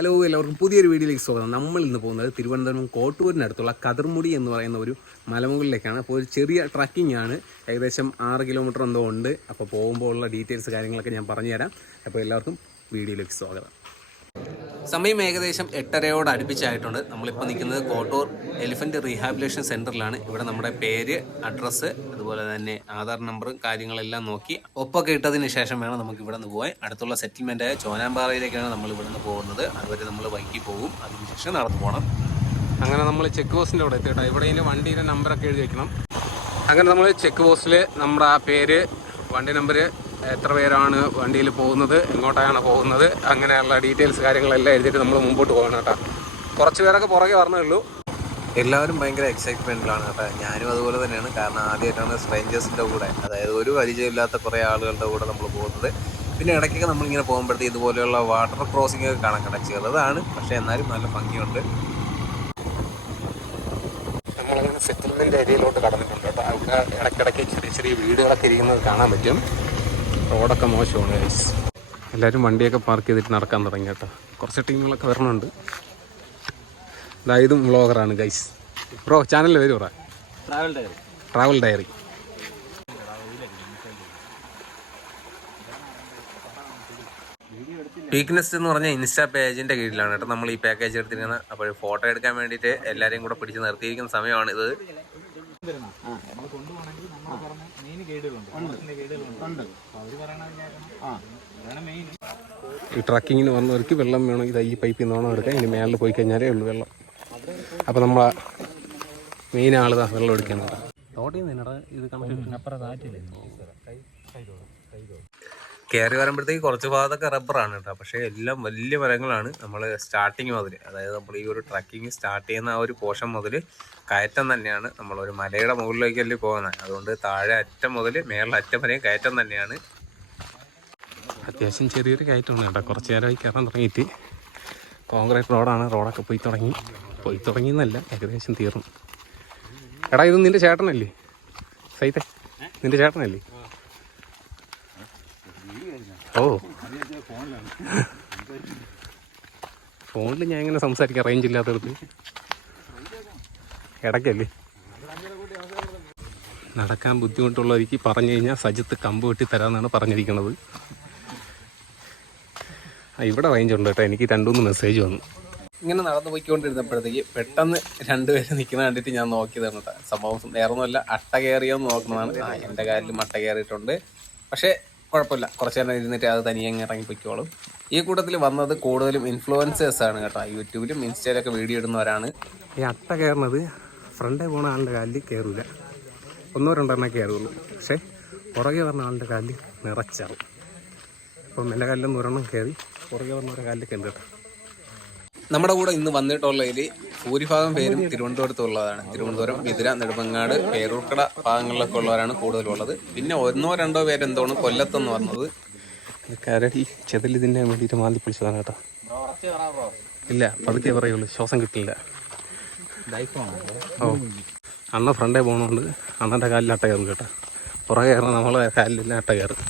Hello, എല്ലാവർക്കും പുതിയൊരു വീഡിയോയിലേക്ക് സ്വാഗതം. നമ്മൾ ഇന്ന് പോകുന്നത് തിരുവനന്തപുരം കോട്ടൂരിനടുത്തുള്ള കതിർമുടി എന്ന് പറയുന്ന ഒരു മലമുകളിലേക്കാണ്. അപ്പോൾ ഒരു ചെറിയ ട്രക്കിംഗ് ആണ്, ഏകദേശം 6 കിലോമീറ്റർ എന്തോ ഉണ്ട്. അപ്പോൾ പോകുമ്പോൾ ഉള്ള ഡീറ്റെയിൽസ് കാര്യങ്ങളൊക്കെ ഞാൻ പറഞ്ഞുതരാം. അപ്പോൾ എല്ലാവർക്കും വീഡിയോയിലേക്ക് സ്വാഗതം. സമയം ഏകദേശം 8:30 അടുപ്പിച്ചായിട്ടുണ്ട്. നമ്മളിപ്പോൾ നിൽക്കുന്നത് കോട്ടൂർ എലിഫൻറ്റ് റീഹാബിലേഷൻ സെൻറ്ററിലാണ്. ഇവിടെ നമ്മുടെ പേര്, അഡ്രസ്സ്, അതുപോലെ തന്നെ ആധാർ നമ്പറും കാര്യങ്ങളെല്ലാം നോക്കി ഒപ്പൊക്കെ ഇട്ടതിന് ശേഷം വേണം നമുക്ക് ഇവിടെ നിന്ന് പോകാൻ. അടുത്തുള്ള സെറ്റിൽമെൻറ്റായ ചോനാമ്പാറയിലേക്കാണ് നമ്മൾ ഇവിടെ നിന്ന് പോകുന്നത്. അതുവരെ നമ്മൾ ബൈക്കിൽ പോകും, അതിനുശേഷം നടന്നു പോകണം. അങ്ങനെ നമ്മൾ ചെക്ക് പോസ്റ്റിൻ്റെ അവിടെ എത്തിയിട്ടോ. ഇവിടെ ഇതിൻ്റെ വണ്ടിയുടെ നമ്പറൊക്കെ എഴുതി വയ്ക്കണം. അങ്ങനെ നമ്മൾ ചെക്ക് പോസ്റ്റിൽ നമ്മുടെ ആ പേര്, വണ്ടി നമ്പർ, എത്ര പേരാണ് വണ്ടിയിൽ പോകുന്നത്, എങ്ങോട്ടാണ് പോകുന്നത്, അങ്ങനെയുള്ള ഡീറ്റെയിൽസ് കാര്യങ്ങളെല്ലാം എഴുതിയിട്ട് നമ്മൾ മുമ്പോട്ട് പോകണം കേട്ടോ. കുറച്ച് പേരൊക്കെ പുറകെ പറഞ്ഞേ ഉള്ളൂ. എല്ലാവരും ഭയങ്കര എക്സൈറ്റ്മെൻറ്റിലാണ് കേട്ടോ. ഞാനും അതുപോലെ തന്നെയാണ്. കാരണം ആദ്യമായിട്ടാണ് സ്ട്രേഞ്ചേഴ്സിൻ്റെ കൂടെ, അതായത് ഒരു പരിചയമില്ലാത്ത കുറേ ആളുകളുടെ കൂടെ നമ്മൾ പോകുന്നത്. പിന്നെ ഇടയ്ക്കൊക്കെ നമ്മളിങ്ങനെ പോകുമ്പോഴത്തേക്ക് ഇതുപോലെയുള്ള വാട്ടർ ക്രോസിംഗ് ഒക്കെ കാണാൻ കേട്ടോ. ചെറുതാണ്, പക്ഷേ എന്നാലും നല്ല ഭംഗിയുണ്ട്. നമ്മളങ്ങനെ സെറ്റിൽമെൻറ്റ് ഏരിയയിലോട്ട് കടന്നിട്ടുണ്ട് കേട്ടോ. അവിടെ ഇടയ്ക്കിടയ്ക്ക് ചെറിയ ചെറിയ വീടുകളൊക്കെ ഇരിക്കുന്നത് കാണാൻ പറ്റും. റോഡൊക്കെ മോശമാണ് ഗൈസ്. എല്ലാവരും വണ്ടിയൊക്കെ പാർക്ക് ചെയ്തിട്ട് നടക്കാൻ തുടങ്ങി കേട്ടോ. കുറച്ച് ടീമുകളൊക്കെ വരണുണ്ട്. ഇതും വ്ളോഗറാണ് ഗൈസ്. ബ്രോ, ചാനലിൽ വരും പറ. Travel diary. പീക്ക്നെസ്റ്റ് എന്ന് പറഞ്ഞാൽ ഇൻസ്റ്റാ പേജിൻ്റെ കീഴിലാണ് കേട്ടോ നമ്മൾ ഈ പാക്കേജ് എടുത്തിരിക്കുന്നത്. അപ്പോൾ ഫോട്ടോ എടുക്കാൻ വേണ്ടിയിട്ട് എല്ലാവരെയും കൂടെ പിടിച്ച് നിർത്തിയിരിക്കുന്ന സമയമാണ് ഇത്. ഈ ട്രക്കിങ്ങിന് വന്നവർക്ക് വെള്ളം വേണം. ഇത് ഈ പൈപ്പിൽ നിന്ന് വേണം എടുക്കാൻ. ഇനി മേളിൽ പോയി കഴിഞ്ഞാലേ ഉള്ളൂ വെള്ളം. അപ്പോൾ നമ്മളെ മെയിൻ ആളിതാ വെള്ളം എടുക്കുന്നത്. കയറി വരുമ്പോഴത്തേക്ക് കുറച്ച് ഭാഗത്തൊക്കെ റബ്ബറാണ് കേട്ടോ. പക്ഷേ എല്ലാം വലിയ മരങ്ങളാണ്. നമ്മൾ സ്റ്റാർട്ടിങ് മുതൽ, അതായത് നമ്മൾ ഈ ഒരു ട്രക്കിങ് സ്റ്റാർട്ട് ചെയ്യുന്ന ആ ഒരു പോർഷൻ മുതൽ കയറ്റം തന്നെയാണ്. നമ്മളൊരു മലയുടെ മുകളിലേക്കല്ലേ പോകുന്നത്. അതുകൊണ്ട് താഴെ അറ്റം മുതൽ മേളിലെ അറ്റം വരെയും കയറ്റം തന്നെയാണ്. അത്യാവശ്യം ചെറിയൊരു കയറ്റമാണ് കേട്ടോ. കുറച്ച് നേരമായി കയറാൻ തുടങ്ങിയിട്ട്. കോൺക്രീറ്റ് റോഡാണ്. റോഡൊക്കെ പോയി തുടങ്ങിയെന്നല്ല, ഏകദേശം തീർന്നു. എടാ, ഇത് നിൻ്റെ ചേട്ടനല്ലേ സൈത്തെ? നിൻ്റെ ചേട്ടനല്ലേ? ഓ, ഫോണിൽ ഞാൻ ഇങ്ങനെ സംസാരിക്കാം, റേഞ്ച് ഇല്ലാത്തടത്ത്. ഇടയ്ക്കല്ലേ. നടക്കാൻ ബുദ്ധിമുട്ടുള്ളവർക്ക് പറഞ്ഞു കഴിഞ്ഞാൽ സജിത്ത് കമ്പ് വെട്ടി തരാമെന്നാണ് പറഞ്ഞിരിക്കുന്നത്. ഇവിടെ റേഞ്ച് ഉണ്ട് കേട്ടോ. എനിക്ക് 2-3 മെസ്സേജ് വന്നു. ഇങ്ങനെ നടന്നു പോയിക്കൊണ്ടിരുന്നപ്പോഴത്തേക്ക് പെട്ടെന്ന് 2 പേര് നിൽക്കുന്ന കണ്ടിട്ട് ഞാൻ നോക്കിയതാണ് കേട്ടോ. സംഭവം വേറൊന്നുമല്ല, അട്ട കയറിയോന്ന് നോക്കുന്നതാണ്. എൻ്റെ കാലിലും അട്ട കയറിയിട്ടുണ്ട്. പക്ഷേ കുഴപ്പമില്ല, കുറച്ച് നേരം ഇരുന്നിട്ട് അത് തനിയെ ഇറങ്ങിപ്പോയിക്കോളും. ഈ കൂട്ടത്തിൽ വന്നത് കൂടുതലും ഇൻഫ്ലുവൻസേഴ്സാണ് കേട്ടോ. യൂട്യൂബിലും ഇൻസ്റ്റയിലൊക്കെ വീഡിയോ ഇടുന്നവരാണ്. ഈ അട്ട കയറുന്നത് ഫ്രണ്ടേ പോകുന്ന ആളുടെ കാലിൽ കയറില്ല. 1-2 കയറുള്ളൂ. പക്ഷേ പുറകെ പറഞ്ഞ ആളുടെ കാലിൽ നിറച്ചാവും. അപ്പം എൻ്റെ കാലിലൊന്നും 1 കയറി, പുറകെ പറഞ്ഞ കാലിൽ കയറി കേട്ടോ. നമ്മുടെ കൂടെ ഇന്ന് വന്നിട്ടുള്ളതിൽ ഭൂരിഭാഗം പേരും തിരുവനന്തപുരത്തുള്ളതാണ്. തിരുവനന്തപുരം, വിതുര, നെടുമങ്ങാട്, പേരൂർക്കട ഭാഗങ്ങളിലൊക്കെ ഉള്ളവരാണ് കൂടുതലുള്ളത്. പിന്നെ 1-2 പേരെന്തോണ് കൊല്ലത്തെന്ന് പറഞ്ഞത്. കരടി ചെതലിതിൻ്റെ വേണ്ടിയിട്ട് മാന്തി പിടിച്ചതാണ് കേട്ടോ. ഇല്ല, പതുക്കെ പറയുള്ളൂ, ശ്വാസം കിട്ടില്ല. ഓ, അണ്ണ ഫ്രണ്ടേ പോകണോണ്ട് അണ്ണൻ്റെ കാലിൽ അട്ട കയറും കേട്ടോ. പുറകെ കയറുന്ന നമ്മളെ കാലിലില്ല അട്ട കയറും.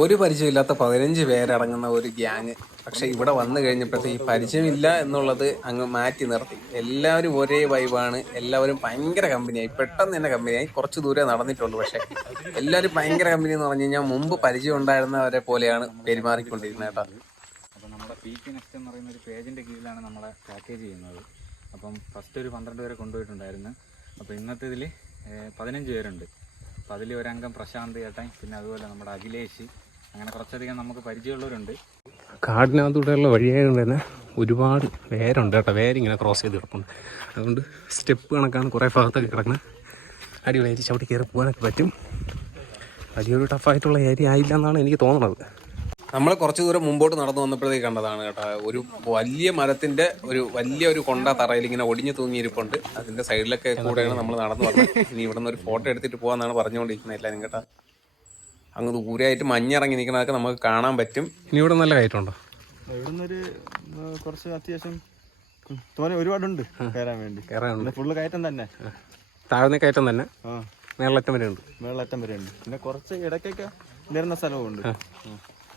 ഒരു പരിചയമില്ലാത്ത 15 പേരടങ്ങുന്ന ഒരു ഗ്യാങ്. പക്ഷെ ഇവിടെ വന്നു കഴിഞ്ഞപ്പോഴത്തേക്ക് പരിചയമില്ല എന്നുള്ളത് അങ്ങ് മാറ്റി നിർത്തി. എല്ലാവരും ഒരേ വൈബാണ്. എല്ലാവരും ഭയങ്കര കമ്പനിയായി. പെട്ടെന്ന് തന്നെ കമ്പനിയായി. കുറച്ച് ദൂരെ നടന്നിട്ടുള്ളൂ. പക്ഷെ എല്ലാവരും ഭയങ്കര കമ്പനി എന്ന് പറഞ്ഞു കഴിഞ്ഞാൽ മുമ്പ് പരിചയം ഉണ്ടായിരുന്നവരെ പോലെയാണ് പെരുമാറിക്കൊണ്ടിരുന്നത് കേട്ടോ. അപ്പം നമ്മുടെ പീക്ക്നെസ്റ്റ് എന്ന് പറയുന്ന ഒരു പേജിൻ്റെ കീഴിലാണ് നമ്മളെ പാക്കേജ് ചെയ്യുന്നത്. അപ്പം ഫസ്റ്റ് ഒരു 12 പേരെ കൊണ്ടുപോയിട്ടുണ്ടായിരുന്നു. അപ്പോൾ ഇന്നത്തെ ഇതിൽ 15 പേരുണ്ട്. അപ്പോൾ അതിൽ ഒരംഗം പ്രശാന്ത് ചേട്ടൻ, പിന്നെ അതുപോലെ നമ്മുടെ അഖിലേഷ്, അങ്ങനെ കുറച്ചധികം നമുക്ക് പരിചയമുള്ളവരുണ്ട്. കാടിനകത്തൂടെയുള്ള വഴിയായതുകൊണ്ട് തന്നെ ഒരുപാട് വേരുണ്ട് കേട്ടോ. വേരിങ്ങനെ ക്രോസ് ചെയ്ത് കിടപ്പുണ്ട്. അതുകൊണ്ട് സ്റ്റെപ്പ് കണക്കാണ് കുറേ ഭാഗത്തൊക്കെ കിടക്കുന്നത്. അടിപൊളിയായിട്ട് ചവിട്ടി കയറി പോകാനൊക്കെ പറ്റും. വലിയൊരു ടഫായിട്ടുള്ള ഏരിയ ആയില്ല എന്നാണ് എനിക്ക് തോന്നുന്നത്. നമ്മൾ കുറച്ച് ദൂരം മുമ്പോട്ട് നടന്നു വന്നപ്പോഴത്തേക്ക് കണ്ടതാണ് കേട്ടോ. ഒരു വലിയ മരത്തിൻ്റെ വലിയൊരു കൊണ്ട തറയിൽ ഇങ്ങനെ ഒടിഞ്ഞു തൂങ്ങിയിരിപ്പുണ്ട്. അതിൻ്റെ സൈഡിലൊക്കെ കൂടെയാണ് നമ്മൾ നടന്നു വന്നത്. ഇനി ഇവിടെ നിന്ന് ഒരു ഫോട്ടോ എടുത്തിട്ട് പോകാമെന്നാണ് പറഞ്ഞുകൊണ്ടിരിക്കുന്നത് എല്ലാവരും കേട്ടോ. അങ്ങ് ദൂരെയായിട്ട് മഞ്ഞിറങ്ങി നിൽക്കുന്നതൊക്കെ നമുക്ക് കാണാൻ പറ്റും. ഇനി ഇവിടെ നല്ല കയറ്റമുണ്ടോ? ഇവിടെ നിന്നൊരു കുറച്ച് അത്യാവശ്യം ഒരുപാടുണ്ട് കയറാൻ വേണ്ടി. കയറാനുണ്ട്. ഫുള്ള് കയറ്റം തന്നെ. താഴ്ന്ന കയറ്റം തന്നെ. മേളറ്റം വരെ ഉണ്ട്. മേളറ്റം വരെ ഉണ്ട്. പിന്നെ കുറച്ച് ഇടയ്ക്കൊക്കെ നിരന്ന സ്ഥലവും ഉണ്ട്.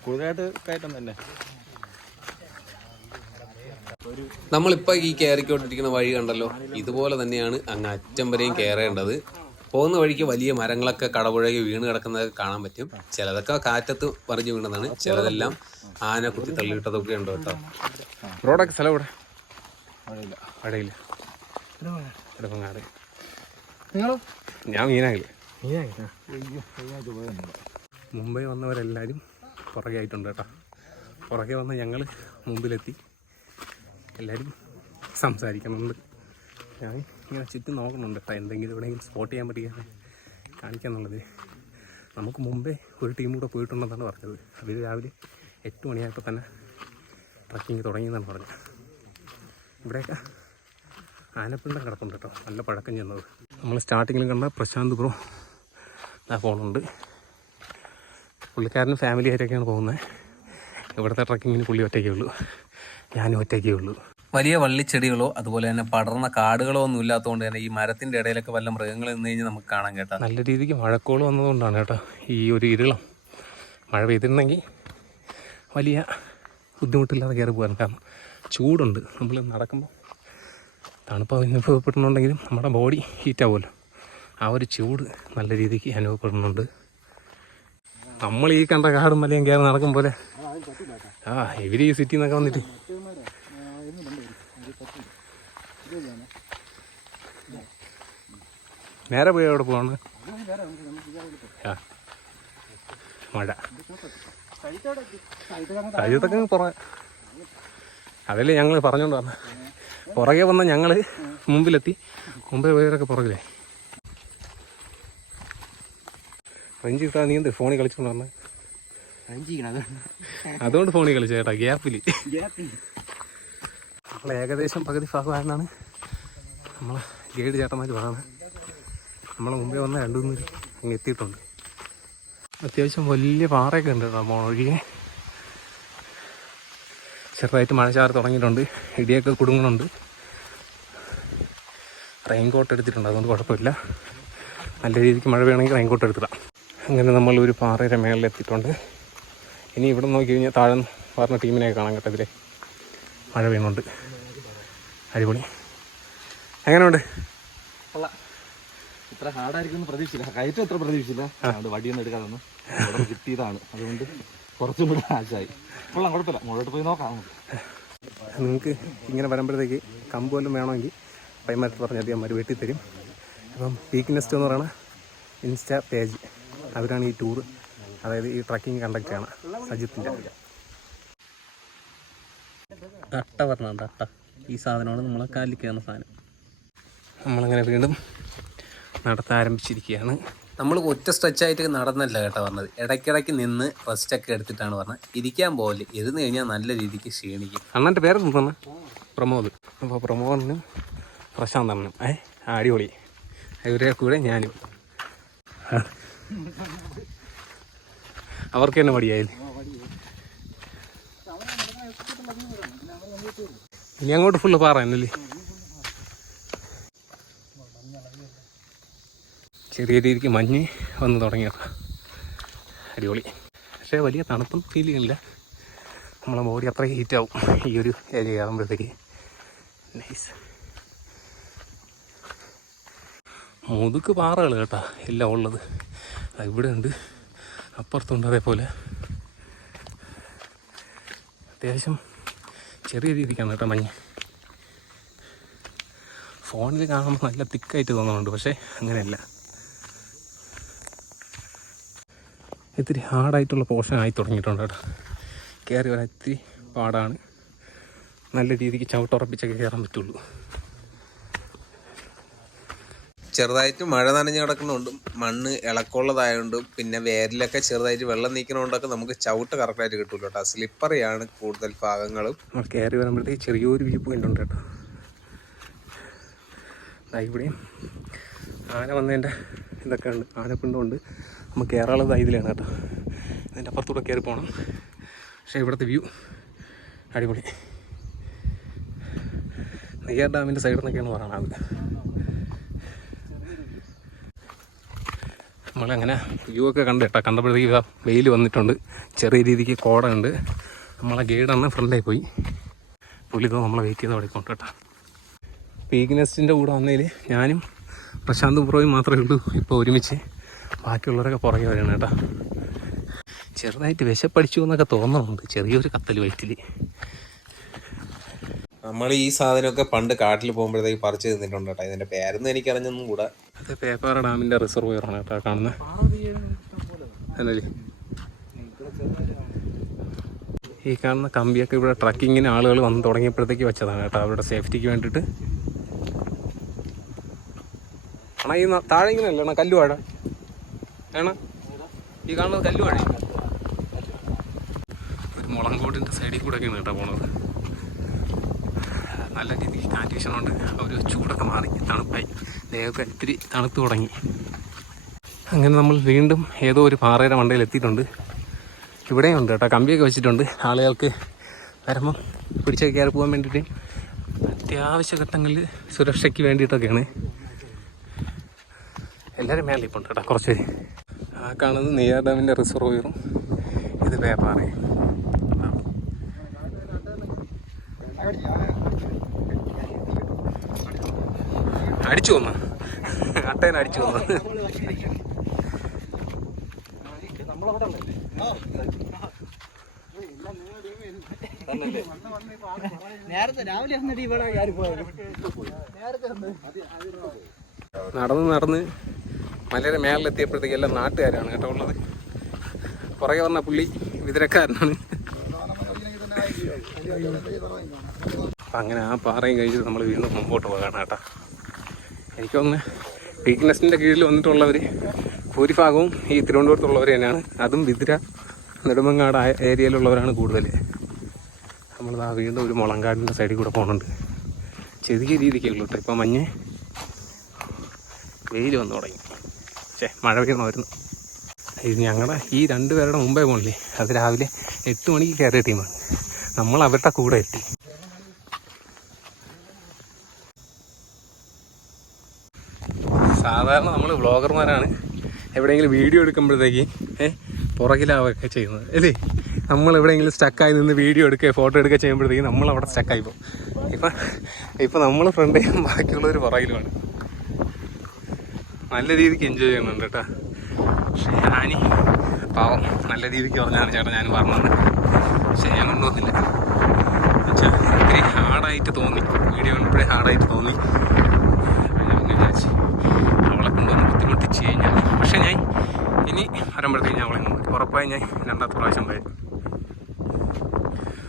കൂടുതലായിട്ട് കയറ്റം തന്നെ. നമ്മളിപ്പോൾ ഈ കയറിക്കൊണ്ടിരിക്കുന്ന വഴി കണ്ടല്ലോ, ഇതുപോലെ തന്നെയാണ് അങ്ങ് അറ്റം വരെയും കയറേണ്ടത്. പോകുന്ന വഴിക്ക് വലിയ മരങ്ങളൊക്കെ കടപുഴകി വീണ് കിടക്കുന്നതൊക്കെ കാണാൻ പറ്റും. ചിലതൊക്കെ കാറ്റത്ത് പറിഞ്ഞു വീണതാണ്, ചിലതെല്ലാം ആന കുത്തി തള്ളിയിട്ടതൊക്കെ ഉണ്ട് കേട്ടോ. റോഡൊക്കെ സ്ഥലം ഇവിടെ അടയില്ല, ഇടപ്പങ്ങാട്. ഞാൻ മീനാകില്ല. മുംബൈ വന്നവരെല്ലാവരും പുറകെ ആയിട്ടുണ്ട് കേട്ടോ. പുറകെ വന്ന് ഞങ്ങൾ മുമ്പിലെത്തി. എല്ലാവരും സംസാരിക്കുന്നുണ്ട്. ഞാൻ ഇങ്ങനെ ചുറ്റും നോക്കുന്നുണ്ട് കേട്ടോ, എന്തെങ്കിലും എവിടെയെങ്കിലും സ്പോട്ട് ചെയ്യാൻ പറ്റിയ കാണിക്കാന്നുള്ളത്. നമുക്ക് മുമ്പേ ഒരു ടീം കൂടെ പോയിട്ടുണ്ടെന്നാണ് പറഞ്ഞത്. അവർ രാവിലെ 8 മണിയായപ്പോൾ തന്നെ ട്രക്കിങ് തുടങ്ങിയെന്നാണ് പറഞ്ഞത്. ഇവിടെയൊക്കെ ആനപ്പിണ്ടം കിടപ്പുണ്ട് കേട്ടോ, നല്ല പഴക്കം ചെന്നത്. നമ്മൾ സ്റ്റാർട്ടിങ്ങിൽ കണ്ട പ്രശാന്ത് ബ്രോ പോകുന്നുണ്ട്. പുള്ളിക്കാരനും ഫാമിലി ആയിട്ടൊക്കെയാണ് പോകുന്നത്. ഇവിടുത്തെ ട്രക്കിങ്ങിന് പുള്ളി ഒറ്റയ്ക്കേ ഉള്ളൂ, ഞാനും ഒറ്റയ്ക്കേ ഉള്ളൂ. വലിയ വള്ളിച്ചെടികളോ അതുപോലെ തന്നെ പടർന്ന കാടുകളോ ഒന്നും ഇല്ലാത്തതുകൊണ്ട് തന്നെ ഈ മരത്തിൻ്റെ ഇടയിലൊക്കെ വല്ല മൃഗങ്ങൾ നിന്ന് കഴിഞ്ഞാൽ നമുക്ക് കാണാൻ കേട്ടോ. നല്ല രീതിക്ക് മഴക്കോള് വന്നതുകൊണ്ടാണ് കേട്ടോ ഈ ഒരു ഇരുളം. മഴ പെയ്തിരുന്നെങ്കിൽ വലിയ ബുദ്ധിമുട്ടില്ലാതെ കയറി പോകാൻ. കാരണം ചൂടുണ്ട്, നമ്മൾ നടക്കുമ്പോൾ തണുപ്പ് അനുഭവപ്പെടുന്നുണ്ടെങ്കിലും നമ്മുടെ ബോഡി ഹീറ്റാവുമല്ലോ, ആ ഒരു ചൂട് നല്ല രീതിക്ക് അനുഭവപ്പെടുന്നുണ്ട്. നമ്മൾ ഈ കണ്ട കാടും മലയും കയറി നടക്കും പോലെ ഇവർ ഈ സിറ്റിയിൽ നിന്നൊക്കെ വന്നിട്ട് നേരെ പോയി അവിടെ പോവാണ്. മഴ കഴിയത്തൊക്കെ പുറകെ, അതല്ലേ ഞങ്ങൾ പറഞ്ഞോണ്ട് പറഞ്ഞ. പുറകെ വന്ന ഞങ്ങൾ മുമ്പിലെത്തി, മുമ്പേ പോയവരൊക്കെ പുറകിലേ. റേഞ്ച് കിട്ടാൻ നീ എന്ത് ഫോണിൽ കളിച്ചോണ്ട് പറഞ്ഞ? അതുകൊണ്ട് ഫോണിൽ കളിച്ച ചേട്ടാ, ഗ്യാപ്പിൽ. നമ്മൾ ഏകദേശം പകുതി ഭാഗമായെന്നാണ് നമ്മളെ ഗൈഡ് ചേട്ടന്മാർ പറയുന്നത്. നമ്മളെ മുമ്പേ വന്ന 2-3 പേര് അങ്ങ് എത്തിയിട്ടുണ്ട്. അത്യാവശ്യം വലിയ പാറയൊക്കെ ഉണ്ട് കേട്ടോ ഒഴികെ. ചെറുതായിട്ട് മഴ ചാറി തുടങ്ങിയിട്ടുണ്ട്, ഇടിയൊക്കെ കുടുങ്ങുന്നുണ്ട്. റെയിൻകോട്ട് എടുത്തിട്ടുണ്ട്, അതുകൊണ്ട് കുഴപ്പമില്ല. നല്ല രീതിക്ക് മഴ വേണമെങ്കിൽ റെയിൻകോട്ട് എടുത്തിടാം. അങ്ങനെ നമ്മൾ ഒരു പാറയുടെ മേളിലെത്തിയിട്ടുണ്ട്. ഇനി ഇവിടെ നോക്കി കഴിഞ്ഞാൽ താഴെ പറഞ്ഞ ടീമിനെ കാണാൻ കേട്ടോ. ഇതിലെ മഴ വീണുണ്ട്, അടിപൊളി. എങ്ങനെയുണ്ട്? ഇത്ര ഹാർഡായിരിക്കും പ്രതീക്ഷിച്ചില്ല, കയറ്റം എത്ര പ്രതീക്ഷിച്ചില്ല. വടിയൊന്നും എടുക്കാതെ വന്ന് കിട്ടിയതാണ്, അതുകൊണ്ട് കുറച്ചും കൂടെ ആശായി. കൊള്ളാം, കുഴപ്പമില്ല. മുകളിലോട്ട് പോയി നോക്കാം. നിങ്ങൾക്ക് ഇങ്ങനെ വരുമ്പോഴത്തേക്ക് കമ്പ് വല്ലതും വേണമെങ്കിൽ പൈമാറ്റി പറഞ്ഞാൽ അമ്മമാർ വെട്ടിത്തരും. അപ്പം പീക്ക് നെസ്റ്റ് എന്ന് പറയുന്ന ഇൻസ്റ്റാ പേജ്, അവരാണ് ഈ ടൂർ, അതായത് ഈ ട്രക്കിങ് കണ്ടക്ട് ചെയ്യണം. സജിത്തിൻ്റെ തട്ട പറഞ്ഞ തട്ട, ഈ സാധനമാണ് നമ്മളെ കാലിൽ കയറുന്ന സാധനം. നമ്മളങ്ങനെ വീണ്ടും നടത്താൻ ആരംഭിച്ചിരിക്കുകയാണ്. നമ്മൾ ഒറ്റ സ്ട്രെച്ചായിട്ട് നടന്നല്ല കേട്ടോ പറഞ്ഞത്, ഇടയ്ക്കിടയ്ക്ക് നിന്ന് റെസ്റ്റൊക്കെ എടുത്തിട്ടാണ് പറഞ്ഞത്. ഇരിക്കാൻ പോകില്ല, ഇരുന്ന് കഴിഞ്ഞാൽ നല്ല രീതിക്ക് ക്ഷീണിക്കും. അണ്ണൻ്റെ പേരെന്ന് പറഞ്ഞ പ്രമോദ്. അപ്പോൾ പ്രമോദിനും പ്രശാന്തണ്ണനും അടിപൊളി. ഇവരെ കൂടെ ഞാനും. അവർക്ക് തന്നെ മടിയായില്ലേ. ഇനി അങ്ങോട്ട് ഫുള്ള് പാറ എന്നല്ലേ. ചെറിയ രീതിക്ക് മഞ്ഞ് വന്ന് തുടങ്ങിയപ്പോൾ അടിപൊളി. പക്ഷേ വലിയ തണുപ്പും ഫീൽ ചെയ്യുന്നില്ല. നമ്മളെ ബോഡി അത്ര ഹീറ്റാവും ഈ ഒരു ഏരിയ കയറുമ്പോഴത്തേക്ക്. നൈസ്. മുതുക്ക് പാറകൾ കേട്ടോ എല്ലാം ഉള്ളത്. ഇവിടെ ഉണ്ട്, അപ്പുറത്തുണ്ട്. അതേപോലെ അത്യാവശ്യം ചെറിയ രീതിക്കാണ് കേട്ടോ മഞ്ഞ്. ഫോണിൽ കാണുമ്പോൾ നല്ല തിക്കായിട്ട് തോന്നുന്നുണ്ട്, പക്ഷേ അങ്ങനെയല്ല. ഇത്തിരി ഹാർഡായിട്ടുള്ള പോർഷൻ ആയി തുടങ്ങിയിട്ടുണ്ട് കേട്ടോ. കയറി വരാൻ ഇത്തിരി പാടാണ്. നല്ല രീതിക്ക് ചവിട്ടുറപ്പിച്ചൊക്കെ കയറാൻ പറ്റുള്ളൂ. ചെറുതായിട്ട് മഴ നനഞ്ഞ് കിടക്കുന്നതുകൊണ്ടും മണ്ണ് ഇളക്കമുള്ളതായതുകൊണ്ടും പിന്നെ വേരിലൊക്കെ ചെറുതായിട്ട് വെള്ളം നീക്കുന്നതുകൊണ്ടൊക്കെ നമുക്ക് ചവിട്ട് കറക്റ്റായിട്ട് കിട്ടുമല്ലോ കേട്ടോ. സ്ലിപ്പറിയാണ് കൂടുതൽ ഭാഗങ്ങളും. കയറി വരുമ്പോഴത്തേക്ക് ചെറിയൊരു വ്യൂ പോയിന്റ് ഉണ്ട് കേട്ടോ. ഇവിടെയും ആന വന്നതിൻ്റെ ഇതൊക്കെ ഉണ്ട്, ആനപ്പിണ്ടമുണ്ട്. നമുക്ക് കയറാനുള്ളത് ഇതിലാണ് കേട്ടോ. അതിൻ്റെ അപ്പുറത്തൂടെ കയറി പോകണം. പക്ഷേ ഇവിടുത്തെ വ്യൂ അടിപൊളി. നെയ്യാർ ഡാമിൻ്റെ സൈഡിൽ നിന്നൊക്കെയാണ് പറയണത്. നമ്മളങ്ങനെ വ്യൂ ഒക്കെ കണ്ട് കേട്ടോ. കണ്ടപ്പോഴത്തേക്ക് വെയിൽ വന്നിട്ടുണ്ട്, ചെറിയ രീതിക്ക് കോടയുണ്ട്. നമ്മളെ ഗൈഡാണ് ഫ്രണ്ടിൽ പോയി, പുള്ളിക്കോ നമ്മളെ വെയിറ്റ് ചെയ്ത് അവിടെ കൊണ്ട് കേട്ടോ. പീക്ക് നെസ്റ്റിൻ്റെ കൂടെ വന്നതിൽ ഞാനും പ്രശാന്തും ബ്രോയും മാത്രമേ ഉള്ളൂ ഇപ്പോൾ ഒരുമിച്ച്. ബാക്കിയുള്ളവരൊക്കെ പുറകെ വരണം കേട്ടോ. ചെറുതായിട്ട് വിശപ്പടിച്ചു എന്നൊക്കെ തോന്നുന്നുണ്ട്, ചെറിയൊരു കത്തൽ വയറ്റിൽ. നമ്മൾ ഈ സാധനമൊക്കെ പണ്ട് കാട്ടിൽ പോകുമ്പോഴത്തേക്ക് പറിച്ച് തിന്നിട്ടുണ്ട് കേട്ടോ. ഇതിൻ്റെ പേരൊന്നും എനിക്കറിഞ്ഞൊന്നും കൂടെ. അത് പേപ്പാറ ഡാമിൻ്റെ റിസർവോയറാണ് കേട്ടോ കാണുന്നത്. എന്നല്ലേ ഈ കാണുന്ന കമ്പിയൊക്കെ ഇവിടെ ട്രക്കിങ്ങിന് ആളുകൾ വന്ന് തുടങ്ങിയപ്പോഴത്തേക്ക് വെച്ചതാണ് കേട്ടോ, അവരുടെ സേഫ്റ്റിക്ക് വേണ്ടിയിട്ട്. ആണോ ഈ താഴെ ഇങ്ങനെ അല്ലേ കല്ലുവാഴ ഏണ ഈ കാണുന്നത് കല്ലുവാഴ. ഒരു മുളങ്കോട്ടിൻ്റെ സൈഡിൽ കൂടെ ഒക്കെയാണ് കേട്ടോ പോണത്. നല്ല രീതിക്ക് കാറ്റ് വീശുന്നുണ്ട്, ഒരു ചൂടൊക്കെ മാറി തണുപ്പായി, ദേഹമൊക്കെ ഇത്തിരി തണുത്ത് തുടങ്ങി. അങ്ങനെ നമ്മൾ വീണ്ടും ഏതോ ഒരു പാറയുടെ മണ്ടയിൽ എത്തിയിട്ടുണ്ട്. ഇവിടെയും ഉണ്ട് കേട്ടോ, കമ്പിയൊക്കെ വെച്ചിട്ടുണ്ട്. ആളുകൾക്ക് വരുമ്പം പിടിച്ചൊക്കെ കയറി പോകാൻ വേണ്ടിയിട്ട് അത്യാവശ്യ ഘട്ടങ്ങളിൽ സുരക്ഷയ്ക്ക് വേണ്ടിയിട്ടൊക്കെയാണ്. എല്ലാവരും മേലെ ഇപ്പോൾ ഉണ്ട് കേട്ടോ കുറച്ച്. ആ കാണുന്നത് നെയ്യാർ ഡാമിൻ്റെ റിസർവോയറും ഇത് പേപ്പാറയും. അടിച്ചു വന്നു, അട്ടേനെ അടിച്ചു വന്നു. നടന്ന് മലയുടെ മേളിലെത്തിയപ്പോഴത്തേക്ക് എല്ലാം നാട്ടുകാരാണ് കേട്ടോ ഉള്ളത്. പുറകെ വന്ന പുള്ളി വിതരക്കാരനാണ്. അപ്പം അങ്ങനെ ആ പാറയും കഴിച്ചിട്ട് നമ്മൾ വീണ്ടും മുമ്പോട്ട് പോകാണ് കേട്ടോ. എനിക്കൊന്ന് വീക്ക്നെസ്സിൻ്റെ കീഴിൽ വന്നിട്ടുള്ളവർ ഭൂരിഭാഗവും ഈ തിരുവനന്തപുരത്തുള്ളവർ തന്നെയാണ്. അതും വിതിര നെടുമങ്ങാട് ഏരിയയിലുള്ളവരാണ് കൂടുതൽ. നമ്മളിതാ വീണ്ടും ഒരു മുളങ്കാടിൻ്റെ സൈഡിൽ കൂടെ പോകുന്നുണ്ട്. ചെറിയ രീതിക്കുള്ളൂ കേട്ടോ. ഇപ്പം മഞ്ഞ് വെയിൽ വന്നു തുടങ്ങി. മഴ പെയ്യണമായിരുന്നു. ഇത് ഞങ്ങളുടെ ഈ 2 പേരുടെ മുമ്പേ പോകണില്ലേ, അത് രാവിലെ 8 മണിക്ക് കയറിയ ടീമാണ്. നമ്മൾ അവരുടെ കൂടെ എത്തി. സാധാരണ നമ്മൾ വ്ളോഗർമാരാണ് എവിടെയെങ്കിലും വീഡിയോ എടുക്കുമ്പോഴത്തേക്ക് പുറകിലാവൊക്കെ ചെയ്യുന്നത് അല്ലേ. നമ്മൾ എവിടെയെങ്കിലും സ്റ്റക്കായി നിന്ന് വീഡിയോ എടുക്കുക ഫോട്ടോ എടുക്കുക ചെയ്യുമ്പോഴത്തേക്ക് നമ്മളവിടെ സ്റ്റക്കായി പോകും. ഇപ്പം നമ്മൾ ഫ്രണ്ട് ബാക്കിയുള്ളവർ പുറകിലുമാണ്. നല്ല രീതിക്ക് എൻജോയ് ചെയ്യുന്നുണ്ട് കേട്ടോ. പക്ഷേ ഞാൻ പാവം നല്ല രീതിക്ക് പറഞ്ഞാണ് ചേട്ടാ ഞാൻ പറഞ്ഞത്. പക്ഷേ ഞാൻ കൊണ്ടുവന്നില്ല. എന്നുവെച്ചാൽ ഒത്തിരി ഹാർഡായിട്ട് തോന്നി, വീഡിയോ കണ്ടപ്പോഴേ ഹാർഡായിട്ട് തോന്നി. ഞാൻ വിചാരിച്ചു അവളെ കൊണ്ടുവന്ന് ബുദ്ധിമുട്ടിച്ച് കഴിഞ്ഞാൽ. പക്ഷേ ഞാൻ ഇനി വരുമ്പോഴത്തേക്ക് ഞാൻ അവളെ കൊണ്ടുവരും, ഉറപ്പായി ഞാൻ 2ാമത്തെ പ്രാവശ്യം വരും.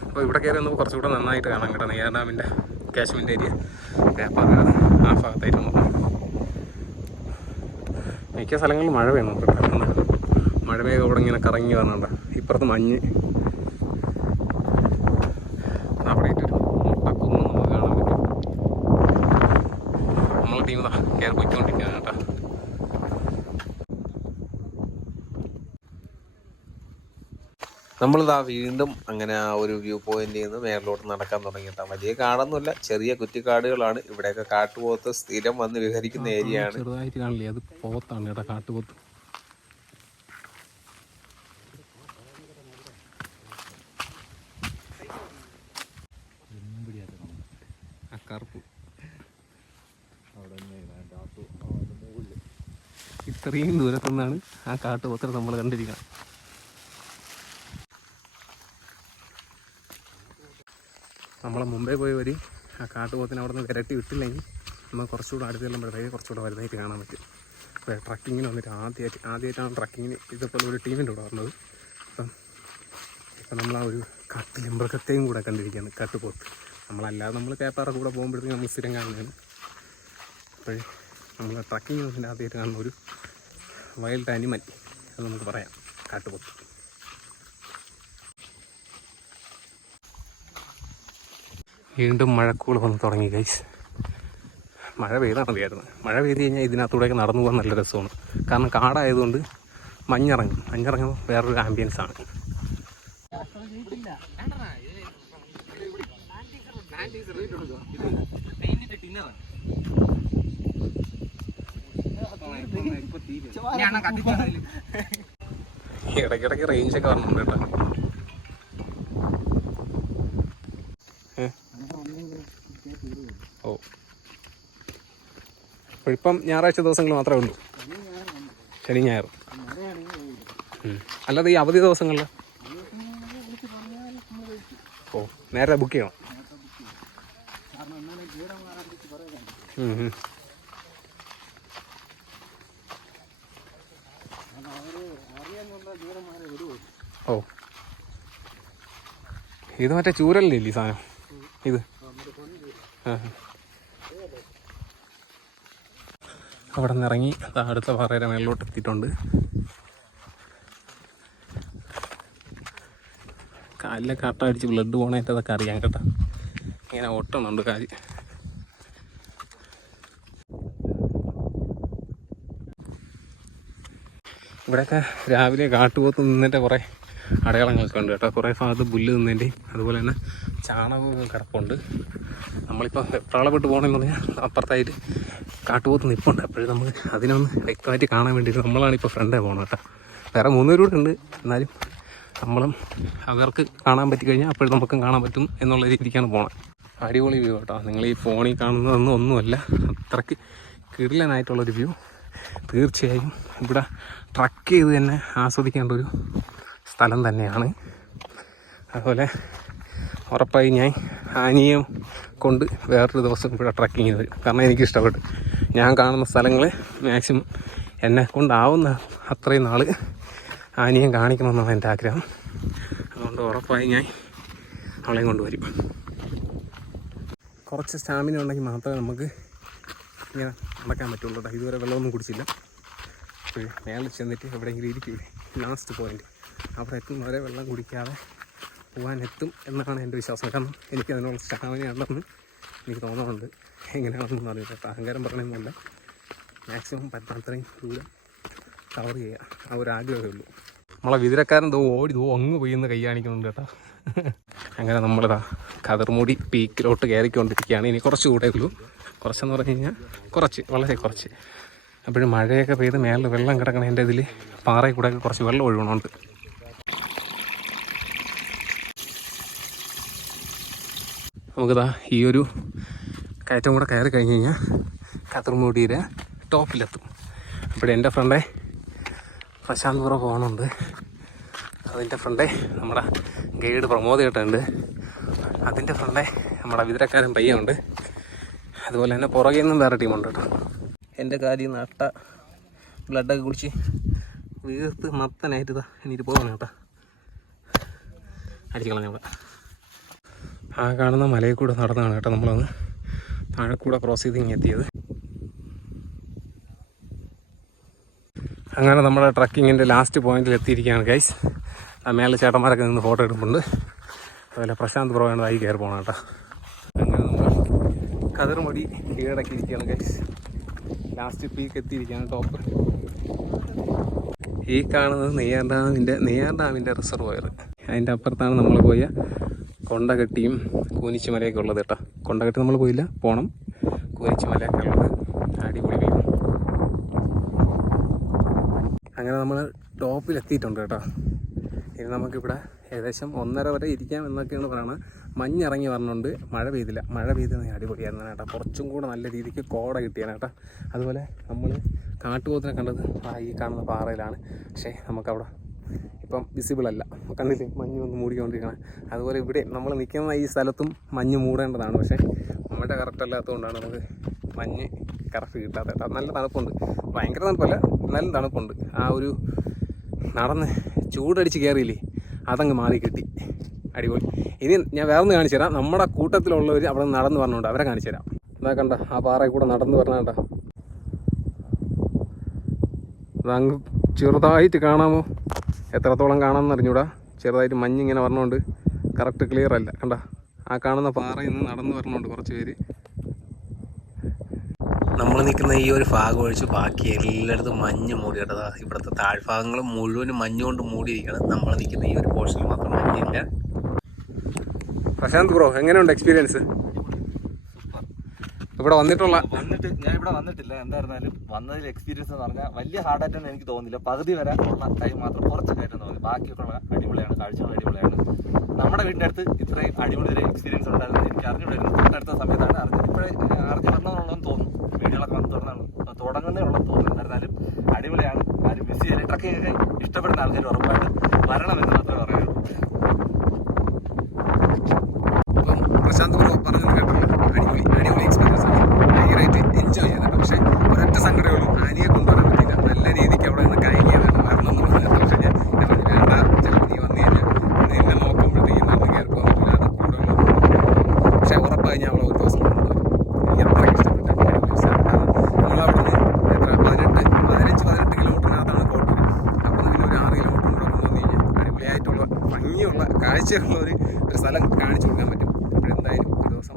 അപ്പോൾ ഇവിടെ കയറി വന്നപ്പോൾ കുറച്ചുകൂടെ നന്നായിട്ട് കാണാം കേട്ടോ. നെയ്യാർ ഡാമിൻ്റെ കാശ്മീരിൻ്റെ ഏരിയ പേപ്പാറ ആ ഭാഗത്തായിട്ട് നോക്കാം. മിക്ക സ്ഥലങ്ങളിൽ മഴ വേണം കേട്ടോ. മഴമേഘം ഇവിടെ ഇങ്ങനെ കറങ്ങി വരണുണ്ട്. ഇപ്പുറത്ത് മഞ്ഞ്, അവിടെ ഇട്ടൊരു മുട്ടക്കൊന്നും നമുക്ക് കാണാൻ പറ്റും. നമ്മളെ ടീം ഇതാ കയറി പോയിക്കൊണ്ടിരിക്കുകയാണ് കേട്ടോ. നമ്മളിതാ വീണ്ടും അങ്ങനെ ആ ഒരു വ്യൂ പോയിന്റിൽ നിന്ന് മേളിലോട്ട് നടക്കാൻ തുടങ്ങിയിട്ടാ. വലിയ കാടൊന്നുമില്ല, ചെറിയ കുറ്റിക്കാടുകളാണ്. ഇവിടെയൊക്കെ കാട്ടുപോത്ത് സ്ഥിരം വന്ന് വിഹരിക്കുന്ന ഏരിയ ആണ്. ചെറുതായിട്ട് കാണില്ലേ, അത് പോത്താണ് കേട്ടോ, കാട്ടുപോത്ത്. ഇത്രയും ദൂരത്തുനിന്നാണ് ആ കാട്ടുപോത്തിനെ നമ്മൾ കണ്ടിരിക്കുന്നത്. നമ്മളെ മുമ്പേ പോയവർ ആ കാട്ടുപോത്തിനെ അവിടെ നിന്ന് വിരട്ടി വിട്ടില്ലെങ്കിൽ നമ്മൾ കുറച്ചുകൂടെ അടുത്ത് ചെല്ലുമ്പോഴത്തേക്ക് കുറച്ചുകൂടെ വലുതായിട്ട് കാണാൻ പറ്റും. അപ്പോൾ ട്രക്കിങ്ങിന് വന്നിട്ട് ആദ്യമായിട്ടാണ് ട്രക്കിങ്ങിന് ഇതുപോലെ ഒരു ടീമിൻ്റെ കൂടെ വന്നത്. ഇപ്പം നമ്മൾ ആ ഒരു കാട്ടിലെ മൃഗത്തെയും കൂടെ കണ്ടിരിക്കുകയാണ്, കാട്ടുപോത്ത്. നമ്മൾ പേപ്പാറ കൂടെ പോകുമ്പോഴത്തേക്കും നമ്മൾ സ്ഥിരം കാണുന്നതാണ്. അപ്പോൾ നമ്മൾ ട്രക്കിങ്ങിന് വന്നിട്ട് ആദ്യമായിട്ട് കാണുന്ന ഒരു വൈൽഡ് ആനിമൽ അത് നമുക്ക് പറയാം, കാട്ടുപോത്ത്. വീണ്ടും മഴക്കൂൾ വന്ന് തുടങ്ങി ഗൈസ്. മഴ പെയ്താൽ മതിയായിരുന്നു. മഴ പെയ്ത് കഴിഞ്ഞാൽ ഇതിനകത്തൂടെയൊക്കെ നടന്നു പോകാൻ നല്ല രസമാണ്. കാരണം കാടായതുകൊണ്ട് മഞ്ഞിറങ്ങുമ്പോൾ വേറൊരു ആംബിയൻസാണ്. ഇടയ്ക്കിടയ്ക്ക് റേഞ്ചൊക്കെ പറഞ്ഞിട്ടുണ്ട് കേട്ടോ. ഓ, അപ്പോൾ ഇപ്പം ഞായറാഴ്ച ദിവസങ്ങൾ മാത്രമേ ഉള്ളൂ, ശനി ഞായർ. അല്ലാതെ ഈ അവധി ദിവസങ്ങളിൽ ഓ നേരെ ബുക്ക് ചെയ്യണം. ഓ, ഇത് മറ്റേ ചൂരല്ലേ ഈ സാധനം ഇത്? അവിടെ നിന്ന് ഇറങ്ങി അടുത്ത പാറയുടെ മേളിലോട്ട് എത്തിയിട്ടുണ്ട്. കാലിലെ കട്ട അടിച്ച് ബ്ലഡ് പോകണേറ്റ് അതൊക്കെ അറിയാം കേട്ടോ. ഇങ്ങനെ ഒട്ടണുണ്ട് കാല്. ഇവിടെയൊക്കെ രാവിലെ കാട്ടുപോത്ത് നിന്നിട്ട് കുറേ അടയാളങ്ങളൊക്കെ ഉണ്ട് കേട്ടോ. കുറേ ഭാഗത്ത് പുല്ല് നിന്നതിൻ്റെയും അതുപോലെ തന്നെ ചാണകമൊക്കെ കിടപ്പുണ്ട്. നമ്മളിപ്പോൾ വെപ്രാളപ്പെട്ട് പോകണമെന്ന് പറഞ്ഞാൽ അപ്പുറത്തായിട്ട് കാട്ടുപോത്ത് നിൽപ്പുണ്ട്. അപ്പോഴും നമുക്ക് അതിനൊന്ന് വ്യക്തമായിട്ട് കാണാൻ വേണ്ടിയിട്ട് നമ്മളാണിപ്പോൾ ഫ്രണ്ടേ പോകണം കേട്ടോ. വേറെ 3 പേരും കൂടെ ഉണ്ട്, എന്നാലും നമ്മളും അവർക്ക് കാണാൻ പറ്റിക്കഴിഞ്ഞാൽ അപ്പോഴും നമുക്കും കാണാൻ പറ്റും എന്നുള്ള രീതിക്കാണ് പോകണം. അടിപൊളി വ്യൂ കേട്ടോ. നിങ്ങൾ ഈ ഫോണിൽ കാണുന്നതൊന്നും ഒന്നുമല്ല, അത്രയ്ക്ക് കിടിലനായിട്ടുള്ളൊരു വ്യൂ. തീർച്ചയായും ഇവിടെ ട്രക്ക് ചെയ്ത് തന്നെ ആസ്വദിക്കേണ്ട ഒരു സ്ഥലം തന്നെയാണ്. അതുപോലെ ഉറപ്പായി ഞാൻ ആനിയം കൊണ്ട് വേറൊരു ദിവസം ഇവിടെ ട്രക്കിങ് ചെയ്ത്, കാരണം എനിക്കിഷ്ടപ്പെട്ടു. ഞാൻ കാണുന്ന സ്ഥലങ്ങൾ മാക്സിമം എന്നെ കൊണ്ടാവുന്ന അത്രയും നാൾ ആനിയം കാണിക്കണമെന്നാണ് എൻ്റെ ആഗ്രഹം. അതുകൊണ്ട് ഉറപ്പായി ഞാൻ അവളെയും കൊണ്ടുവരും. കുറച്ച് സ്റ്റാമിന ഉണ്ടെങ്കിൽ മാത്രമേ നമുക്ക് ഇങ്ങനെ നടക്കാൻ പറ്റുള്ളൂ കേട്ടോ. ഇതുവരെ വെള്ളമൊന്നും കുടിച്ചില്ല. അപ്പോൾ മേളിൽ ചെന്നിട്ട് എവിടെയെങ്കിലും ഇരിക്കും, ലാസ്റ്റ് പോയിൻ്റ് അവിടെ എത്തുന്നവരെ വെള്ളം കുടിക്കാതെ പോകാനെത്തും എന്നാണ് എൻ്റെ വിശ്വാസം. കാരണം എനിക്ക് അതിനുള്ള സ്റ്റാമിന ഉണ്ടെന്ന് എനിക്ക് തോന്നുന്നുണ്ട്. എങ്ങനെയാണെന്ന് അറിയില്ല കേട്ടോ. അഹങ്കാരം പറയണമെന്നല്ല, മാക്സിമം പറ്റാത്രയും ദൂരം കവർ ചെയ്യുക, ആ ഒരു ആഗ്രഹമേ ഉള്ളൂ. നമ്മളെ വിതിരക്കാരൻ ഓടി അങ്ങ് പോയിന്ന് കൈ കാണിക്കുന്നുണ്ട് കേട്ടോ. അങ്ങനെ നമ്മളിതാ കതിർമുടി പീക്കിലോട്ട് കയറിക്കൊണ്ടിരിക്കുകയാണ്. ഇനി കുറച്ച് കൂടെ ഉള്ളൂ. കുറച്ചെന്ന് പറഞ്ഞു കഴിഞ്ഞാൽ കുറച്ച്, വളരെ കുറച്ച്. അപ്പോഴും മഴയൊക്കെ പെയ്ത് മേളിൽ വെള്ളം കിടക്കണതിൻ്റെ ഇതിൽ പാറയിൽ കൂടെയൊക്കെ കുറച്ച് വെള്ളം ഒഴുകണമുണ്ട്. നമുക്കിതാ ഈ ഒരു കയറ്റം കൂടെ കയറി കഴിഞ്ഞ് കഴിഞ്ഞാൽ കതിർമുടിയുടെ ടോപ്പിലെത്തും. അപ്പോഴും എൻ്റെ ഫ്രണ്ടേ പ്രശാന്ത് പുറ പോകുന്നുണ്ട്. അതിൻ്റെ ഫ്രണ്ടേ നമ്മുടെ ഗൈഡ് പ്രമോദ് ചേട്ടനുണ്ട്. അതിൻ്റെ ഫ്രണ്ടേ നമ്മുടെ വിതിരക്കാരൻ പയ്യുണ്ട്. അതുപോലെ തന്നെ പുറകെ നിന്നും വേറെ ടീമുണ്ട് കേട്ടോ. എൻ്റെ കാര്യം നട്ട ബ്ലഡൊക്കെ കുടിച്ച് വീർത്ത് മത്തനായിട്ട് ഇതാ എനിക്ക് പോകണം കേട്ടോ. അടിച്ചു കളഞ്ഞ ആ കാണുന്ന മലയിൽ കൂടെ നടന്നതാണ് കേട്ടോ നമ്മളൊന്ന് താഴെ കൂടെ ക്രോസ് ചെയ്ത് ഇങ്ങനെ എത്തിയത്. അങ്ങനെ നമ്മുടെ ട്രക്കിങ്ങിൻ്റെ ലാസ്റ്റ് പോയിന്റിൽ എത്തിയിരിക്കുകയാണ് ഗൈസ്. ആ മേലെ ചേട്ടന്മാരൊക്കെ നിന്ന് ഫോട്ടോ എടുക്കുന്നുണ്ട്. അതുപോലെ പ്രശാന്ത് ബ്രോയാണ് ആയി കയറി പോകണം കേട്ടോ. അങ്ങനെ നമ്മൾ കതിർമുടി കീഴടക്കിയിരിക്കുകയാണ് ഗൈസ്. ലാസ്റ്റ് പീക്ക് എത്തിയിരിക്കുകയാണ്, ടോപ്പ്. ഈ കാണുന്നത് നെയ്യാർ ഡാമിൻ്റെ റിസർവോയർ. അതിൻ്റെ അപ്പുറത്താണ് നമ്മൾ പോയ കൊണ്ടകെട്ടിയും കൂനിച്ചിമലയൊക്കെ ഉള്ളത് കേട്ടോ. കൊണ്ടകെട്ടി നമ്മൾ പോയില്ല, പോകണം. കൂനിച്ചിമലയൊക്കെ ഉള്ളത് അടിപൊളി വ്യൂ. അങ്ങനെ നമ്മൾ ടോപ്പിലെത്തിയിട്ടുണ്ട് കേട്ടോ. ഇനി നമുക്കിവിടെ ഏകദേശം 1:30 വരെ ഇരിക്കാം എന്നൊക്കെയാണ് പറയുന്നത്. മഞ്ഞിറങ്ങി പറഞ്ഞുകൊണ്ട് മഴ പെയ്തില്ല. മഴ പെയ്തെന്ന് അടിപൊളിയായിരുന്നു കേട്ടോ. കുറച്ചും കൂടെ നല്ല രീതിക്ക് കോട കിട്ടിയാണ് കേട്ടോ. അതുപോലെ നമ്മൾ കാട്ടുപോത്തിനെ കണ്ടത് ഈ കാണുന്ന പാറയിലാണ്. പക്ഷേ നമുക്കവിടെ ഇപ്പം വിസിബിളല്ല, കണ്ടില്ലേ മഞ്ഞ് വന്ന് മൂടിക്കൊണ്ടിരിക്കണം. അതുപോലെ ഇവിടെ നമ്മൾ നിൽക്കുന്ന ഈ സ്ഥലത്തും മഞ്ഞ് മൂടേണ്ടതാണ്. പക്ഷേ നമ്മുടെ കറക്റ്റ് അല്ലാത്തതുകൊണ്ടാണ് നമുക്ക് മഞ്ഞ് കറക്റ്റ് കിട്ടാത്ത കേട്ടോ. നല്ല തണുപ്പുണ്ട്, ഭയങ്കര തണുപ്പല്ല, നല്ല തണുപ്പുണ്ട്. ആ ഒരു നടന്ന് ചൂടടിച്ച് കയറിയില്ലേ, അതങ്ങ് മാറി കിട്ടി, അടിപൊളി. ഇനി ഞാൻ വേറെ ഒന്ന് കാണിച്ചു തരാം. നമ്മുടെ കൂട്ടത്തിലുള്ളവർ അവിടെ നടന്ന് പറഞ്ഞുകൊണ്ട് അവരെ കാണിച്ചു തരാം. എന്താ കണ്ട ആ പാറയിൽ കൂടെ നടന്ന് പറഞ്ഞാണ്ട അതങ്ങ് ചെറുതായിട്ട് കാണാമോ? എത്രത്തോളം കാണാമെന്ന് അറിഞ്ഞൂടാ. ചെറുതായിട്ട് മഞ്ഞിങ്ങനെ പറഞ്ഞുകൊണ്ട് കറക്റ്റ് ക്ലിയർ അല്ല. കണ്ട ആ കാണുന്ന പാറയിൽ നിന്ന് നടന്ന് പറഞ്ഞുകൊണ്ട് കുറച്ച് പേര്. നമ്മൾ നിൽക്കുന്ന ഈ ഒരു ഭാഗം ഒഴിച്ച് ബാക്കി എല്ലായിടത്തും മഞ്ഞ് മൂടിയിട്ടതാ. ഇവിടുത്തെ താഴ്ഭാഗങ്ങൾ മുഴുവനും മഞ്ഞുകൊണ്ട് മൂടിയിരിക്കണം. നമ്മൾ നിൽക്കുന്ന ഈ ഒരു പോർഷനിൽ മാത്രം മഞ്ഞില്ല. പ്രശാന്ത് ബ്രോ എങ്ങനെയുണ്ട് എക്സ്പീരിയൻസ്? ഇവിടെ വന്നിട്ടുള്ള ഞാൻ ഇവിടെ വന്നിട്ടില്ല. എന്തായിരുന്നാലും വന്നതിൽ എക്സ്പീരിയൻസ് എന്ന് പറഞ്ഞാൽ വലിയ ഹാർഡായിട്ടൊന്നും എനിക്ക് തോന്നുന്നില്ല. പകുതി വരെ ഉള്ള ടൈം മാത്രം കുറച്ച് കയറ്റം തോന്നി. ബാക്കിയൊക്കെ ഉള്ള അടിപൊളിയാണ്, കാഴ്ചകൾ അടിപൊളിയാണ്. നമ്മുടെ വീടിൻ്റെ അടുത്ത് ഇത്രയും അടിപൊളി ഒരു എക്സ്പീരിയൻസ് ഉണ്ടായിരുന്നു എനിക്ക് അറിഞ്ഞുകൊണ്ടിരുന്നു. തൊട്ടടുത്ത സമയത്താണ് അറിഞ്ഞത്. ഇപ്പോഴേ അറിഞ്ഞു വരണമെന്നുള്ളതെന്ന് തോന്നുന്നു. വീടുകളൊക്കെ വന്ന് തുടങ്ങുന്നേ ഉള്ളതെന്ന് തോന്നുന്നു. എന്തായിരുന്നാലും അടിപൊളിയാണ്. ആരും മിസ് ചെയ്യാൻ ട്രക്കിംഗ് ഇഷ്ടപ്പെടുന്ന ആൾക്കാർ ഉറപ്പായിട്ട് വരണമെന്ന് മാത്രമേ പറയുള്ളൂ. പ്രശാന്ത് പറഞ്ഞു കേട്ടല്ലോ, അടിപൊളി എക്സ്പീരിയൻസ് ആണ്. ഭയങ്കരമായിട്ട് എൻജോയ് ചെയ്തിട്ടുണ്ട്. പക്ഷേ ഒരൊറ്റ സങ്കടമേ ഉള്ളൂ, ആനയെ കൊണ്ടുവരാൻ പറ്റില്ല. നല്ല രീതിക്ക് അവിടെ നിന്ന് കയറിയതാണ് വരണം എന്നുള്ളത്. പക്ഷേ ഞാൻ പറഞ്ഞു വേണ്ട, ചിലപ്പോൾ നീ വന്നു കഴിഞ്ഞാൽ നിന്നെ നോക്കുമ്പോഴത്തേക്കും നടന്ന് കയറി പോകാൻ പറ്റില്ല, അത് കൂടുതലുള്ള. പക്ഷേ ഉറപ്പായി ഞാൻ അവളെ ഒരു ദിവസം കൊണ്ടുവരും. എനിക്ക് അത്രയ്ക്ക് ഇഷ്ടപ്പെട്ട അടിപൊളി സ്ഥലം. കാരണം നമ്മളവിടെ നിന്ന് എത്ര 15 കിലോമീറ്ററിനകത്താണ് കോട്ടൂർ. അപ്പോൾ പിന്നെ ഒരു 6 കിലോമീറ്റർ കൂടെ കൊണ്ടുവന്നു കഴിഞ്ഞാൽ അടിപൊളിയായിട്ടുള്ള ഭംഗിയുള്ള കാഴ്ചയുള്ള ഒരു സ്ഥലം കാണിച്ചു കൊടുക്കാൻ പറ്റും. എന്തായാലും ഒരു ദിവസം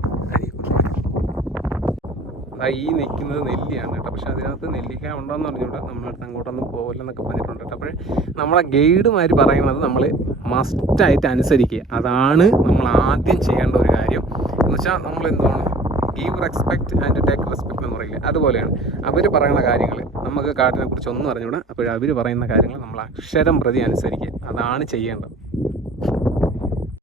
ഈ നിൽക്കുന്നത് നെല്ലിയാണ് കേട്ടോ. പക്ഷെ അതിനകത്ത് നെല്ലിക്ക ഉണ്ടോയെന്ന് പറഞ്ഞുകൂടാ. നമ്മളടുത്ത് അങ്ങോട്ടൊന്നും പോകില്ലെന്നൊക്കെ പറഞ്ഞിട്ടുണ്ട് കേട്ടോ. അപ്പോൾ നമ്മളെ ഗൈഡുമാർ പറയുന്നത് നമ്മൾ മസ്റ്റായിട്ട് അനുസരിക്കുക. അതാണ് നമ്മൾ ആദ്യം ചെയ്യേണ്ട ഒരു കാര്യം. എന്ന് വെച്ചാൽ നമ്മൾ എന്താണ് give respect and take respect എന്ന് പറയില്ല, അതുപോലെയാണ്. അവർ പറയുന്ന കാര്യങ്ങൾ നമുക്ക് കാട്ടിനെ കുറിച്ച് ഒന്നും അറിഞ്ഞുകൂടാ. അപ്പോൾ അവർ പറയുന്ന കാര്യങ്ങൾ നമ്മൾ അക്ഷരം പ്രതി അനുസരിക്കുക. അതാണ് ചെയ്യേണ്ടത്.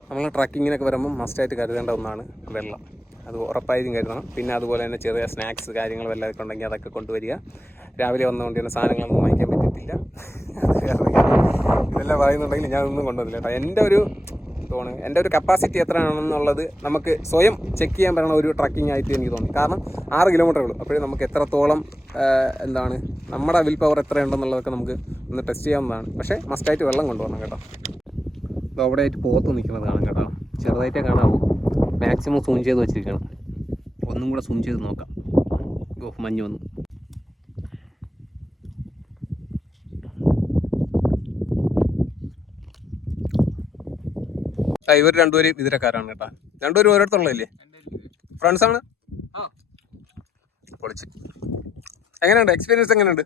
നമ്മൾ ട്രക്കിങ്ങിനൊക്കെ വരുമ്പം മസ്റ്റായിട്ട് കരുതേണ്ട ഒന്നാണ് വെള്ളം. അത് ഉറപ്പായിട്ടും കരുതണം. പിന്നെ അതുപോലെ തന്നെ ചെറിയ സ്നാക്സ് കാര്യങ്ങൾ വല്ലതൊക്കെ ഉണ്ടെങ്കിൽ അതൊക്കെ കൊണ്ടുവരിക. രാവിലെ വന്നുകൊണ്ട് തന്നെ സാധനങ്ങളൊന്നും വാങ്ങിക്കാൻ പറ്റത്തില്ല. ഇതെല്ലാം പറയുന്നുണ്ടെങ്കിൽ ഞാനൊന്നും കൊണ്ടുവന്നില്ല കേട്ടോ. എൻ്റെ ഒരു കപ്പാസിറ്റി എത്രയാണെന്നുള്ളത് നമുക്ക് സ്വയം ചെക്ക് ചെയ്യാൻ പറ്റുന്ന ഒരു ട്രക്കിംഗ് ആയിട്ട് എനിക്ക് തോന്നി. കാരണം 6 കിലോമീറ്റർ ഉള്ളൂ. അപ്പോഴും നമുക്ക് എത്രത്തോളം നമ്മുടെ വിൽ പവർ എത്രയുണ്ടെന്നുള്ളതൊക്കെ നമുക്ക് ഒന്ന് ടെസ്റ്റ് ചെയ്യാവുന്നതാണ്. പക്ഷേ മസ്റ്റായിട്ട് വെള്ളം കൊണ്ടുവരണം കേട്ടോ. അപ്പോൾ അവിടെ ആയിട്ട് പോത്ത് നിൽക്കുന്നത് കാണാം കേട്ടോ. ചെറുതായിട്ടേ കാണാവൂ. മാക്സിമം സൂം ചെയ്ത് വെച്ചിരിക്കണം. ഒന്നും കൂടെ സൂം ചെയ്ത് നോക്കാം. മഞ്ഞ് വന്നു. ഇവർ രണ്ടുപേരും ഇതിരക്കാരാണ് കേട്ടോ. രണ്ടുപേരും ഓരോരുത്തരുള്ളതല്ലേ? ഫ്രണ്ട്സാണ്. പൊളിച്ച്. എങ്ങനെയുണ്ട് എക്സ്പീരിയൻസ്? എങ്ങനെയുണ്ട്?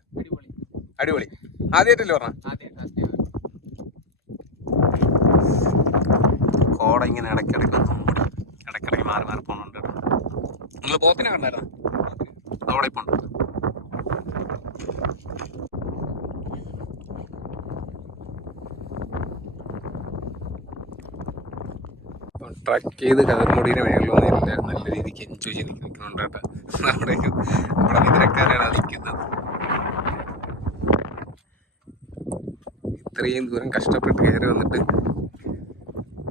അടിപൊളി. ആദ്യമായിട്ടല്ലേ പറഞ്ഞ? കോട ഇങ്ങനെ ഇടയ്ക്കിടയ്ക്ക് മാറി പോകുന്നുണ്ട് കേട്ടോ. നിങ്ങൾ പോത്തിനെ കണ്ടായിരുന്നോ? അവിടെ ഇപ്പോൾ ഉണ്ട്. ട്രക്ക് ചെയ്ത് കതിർമുടിയുടെ മേളിലൊന്നും നല്ല രീതിക്ക് എൻജോയ് ചെയ്ത് നിൽക്കുന്നുണ്ട് കേട്ടോ. നമ്മുടെ വിതരക്കാരാണ് നിൽക്കുന്നത്. ഇത്രയും ദൂരം കഷ്ടപ്പെട്ട് കയറി വന്നിട്ട്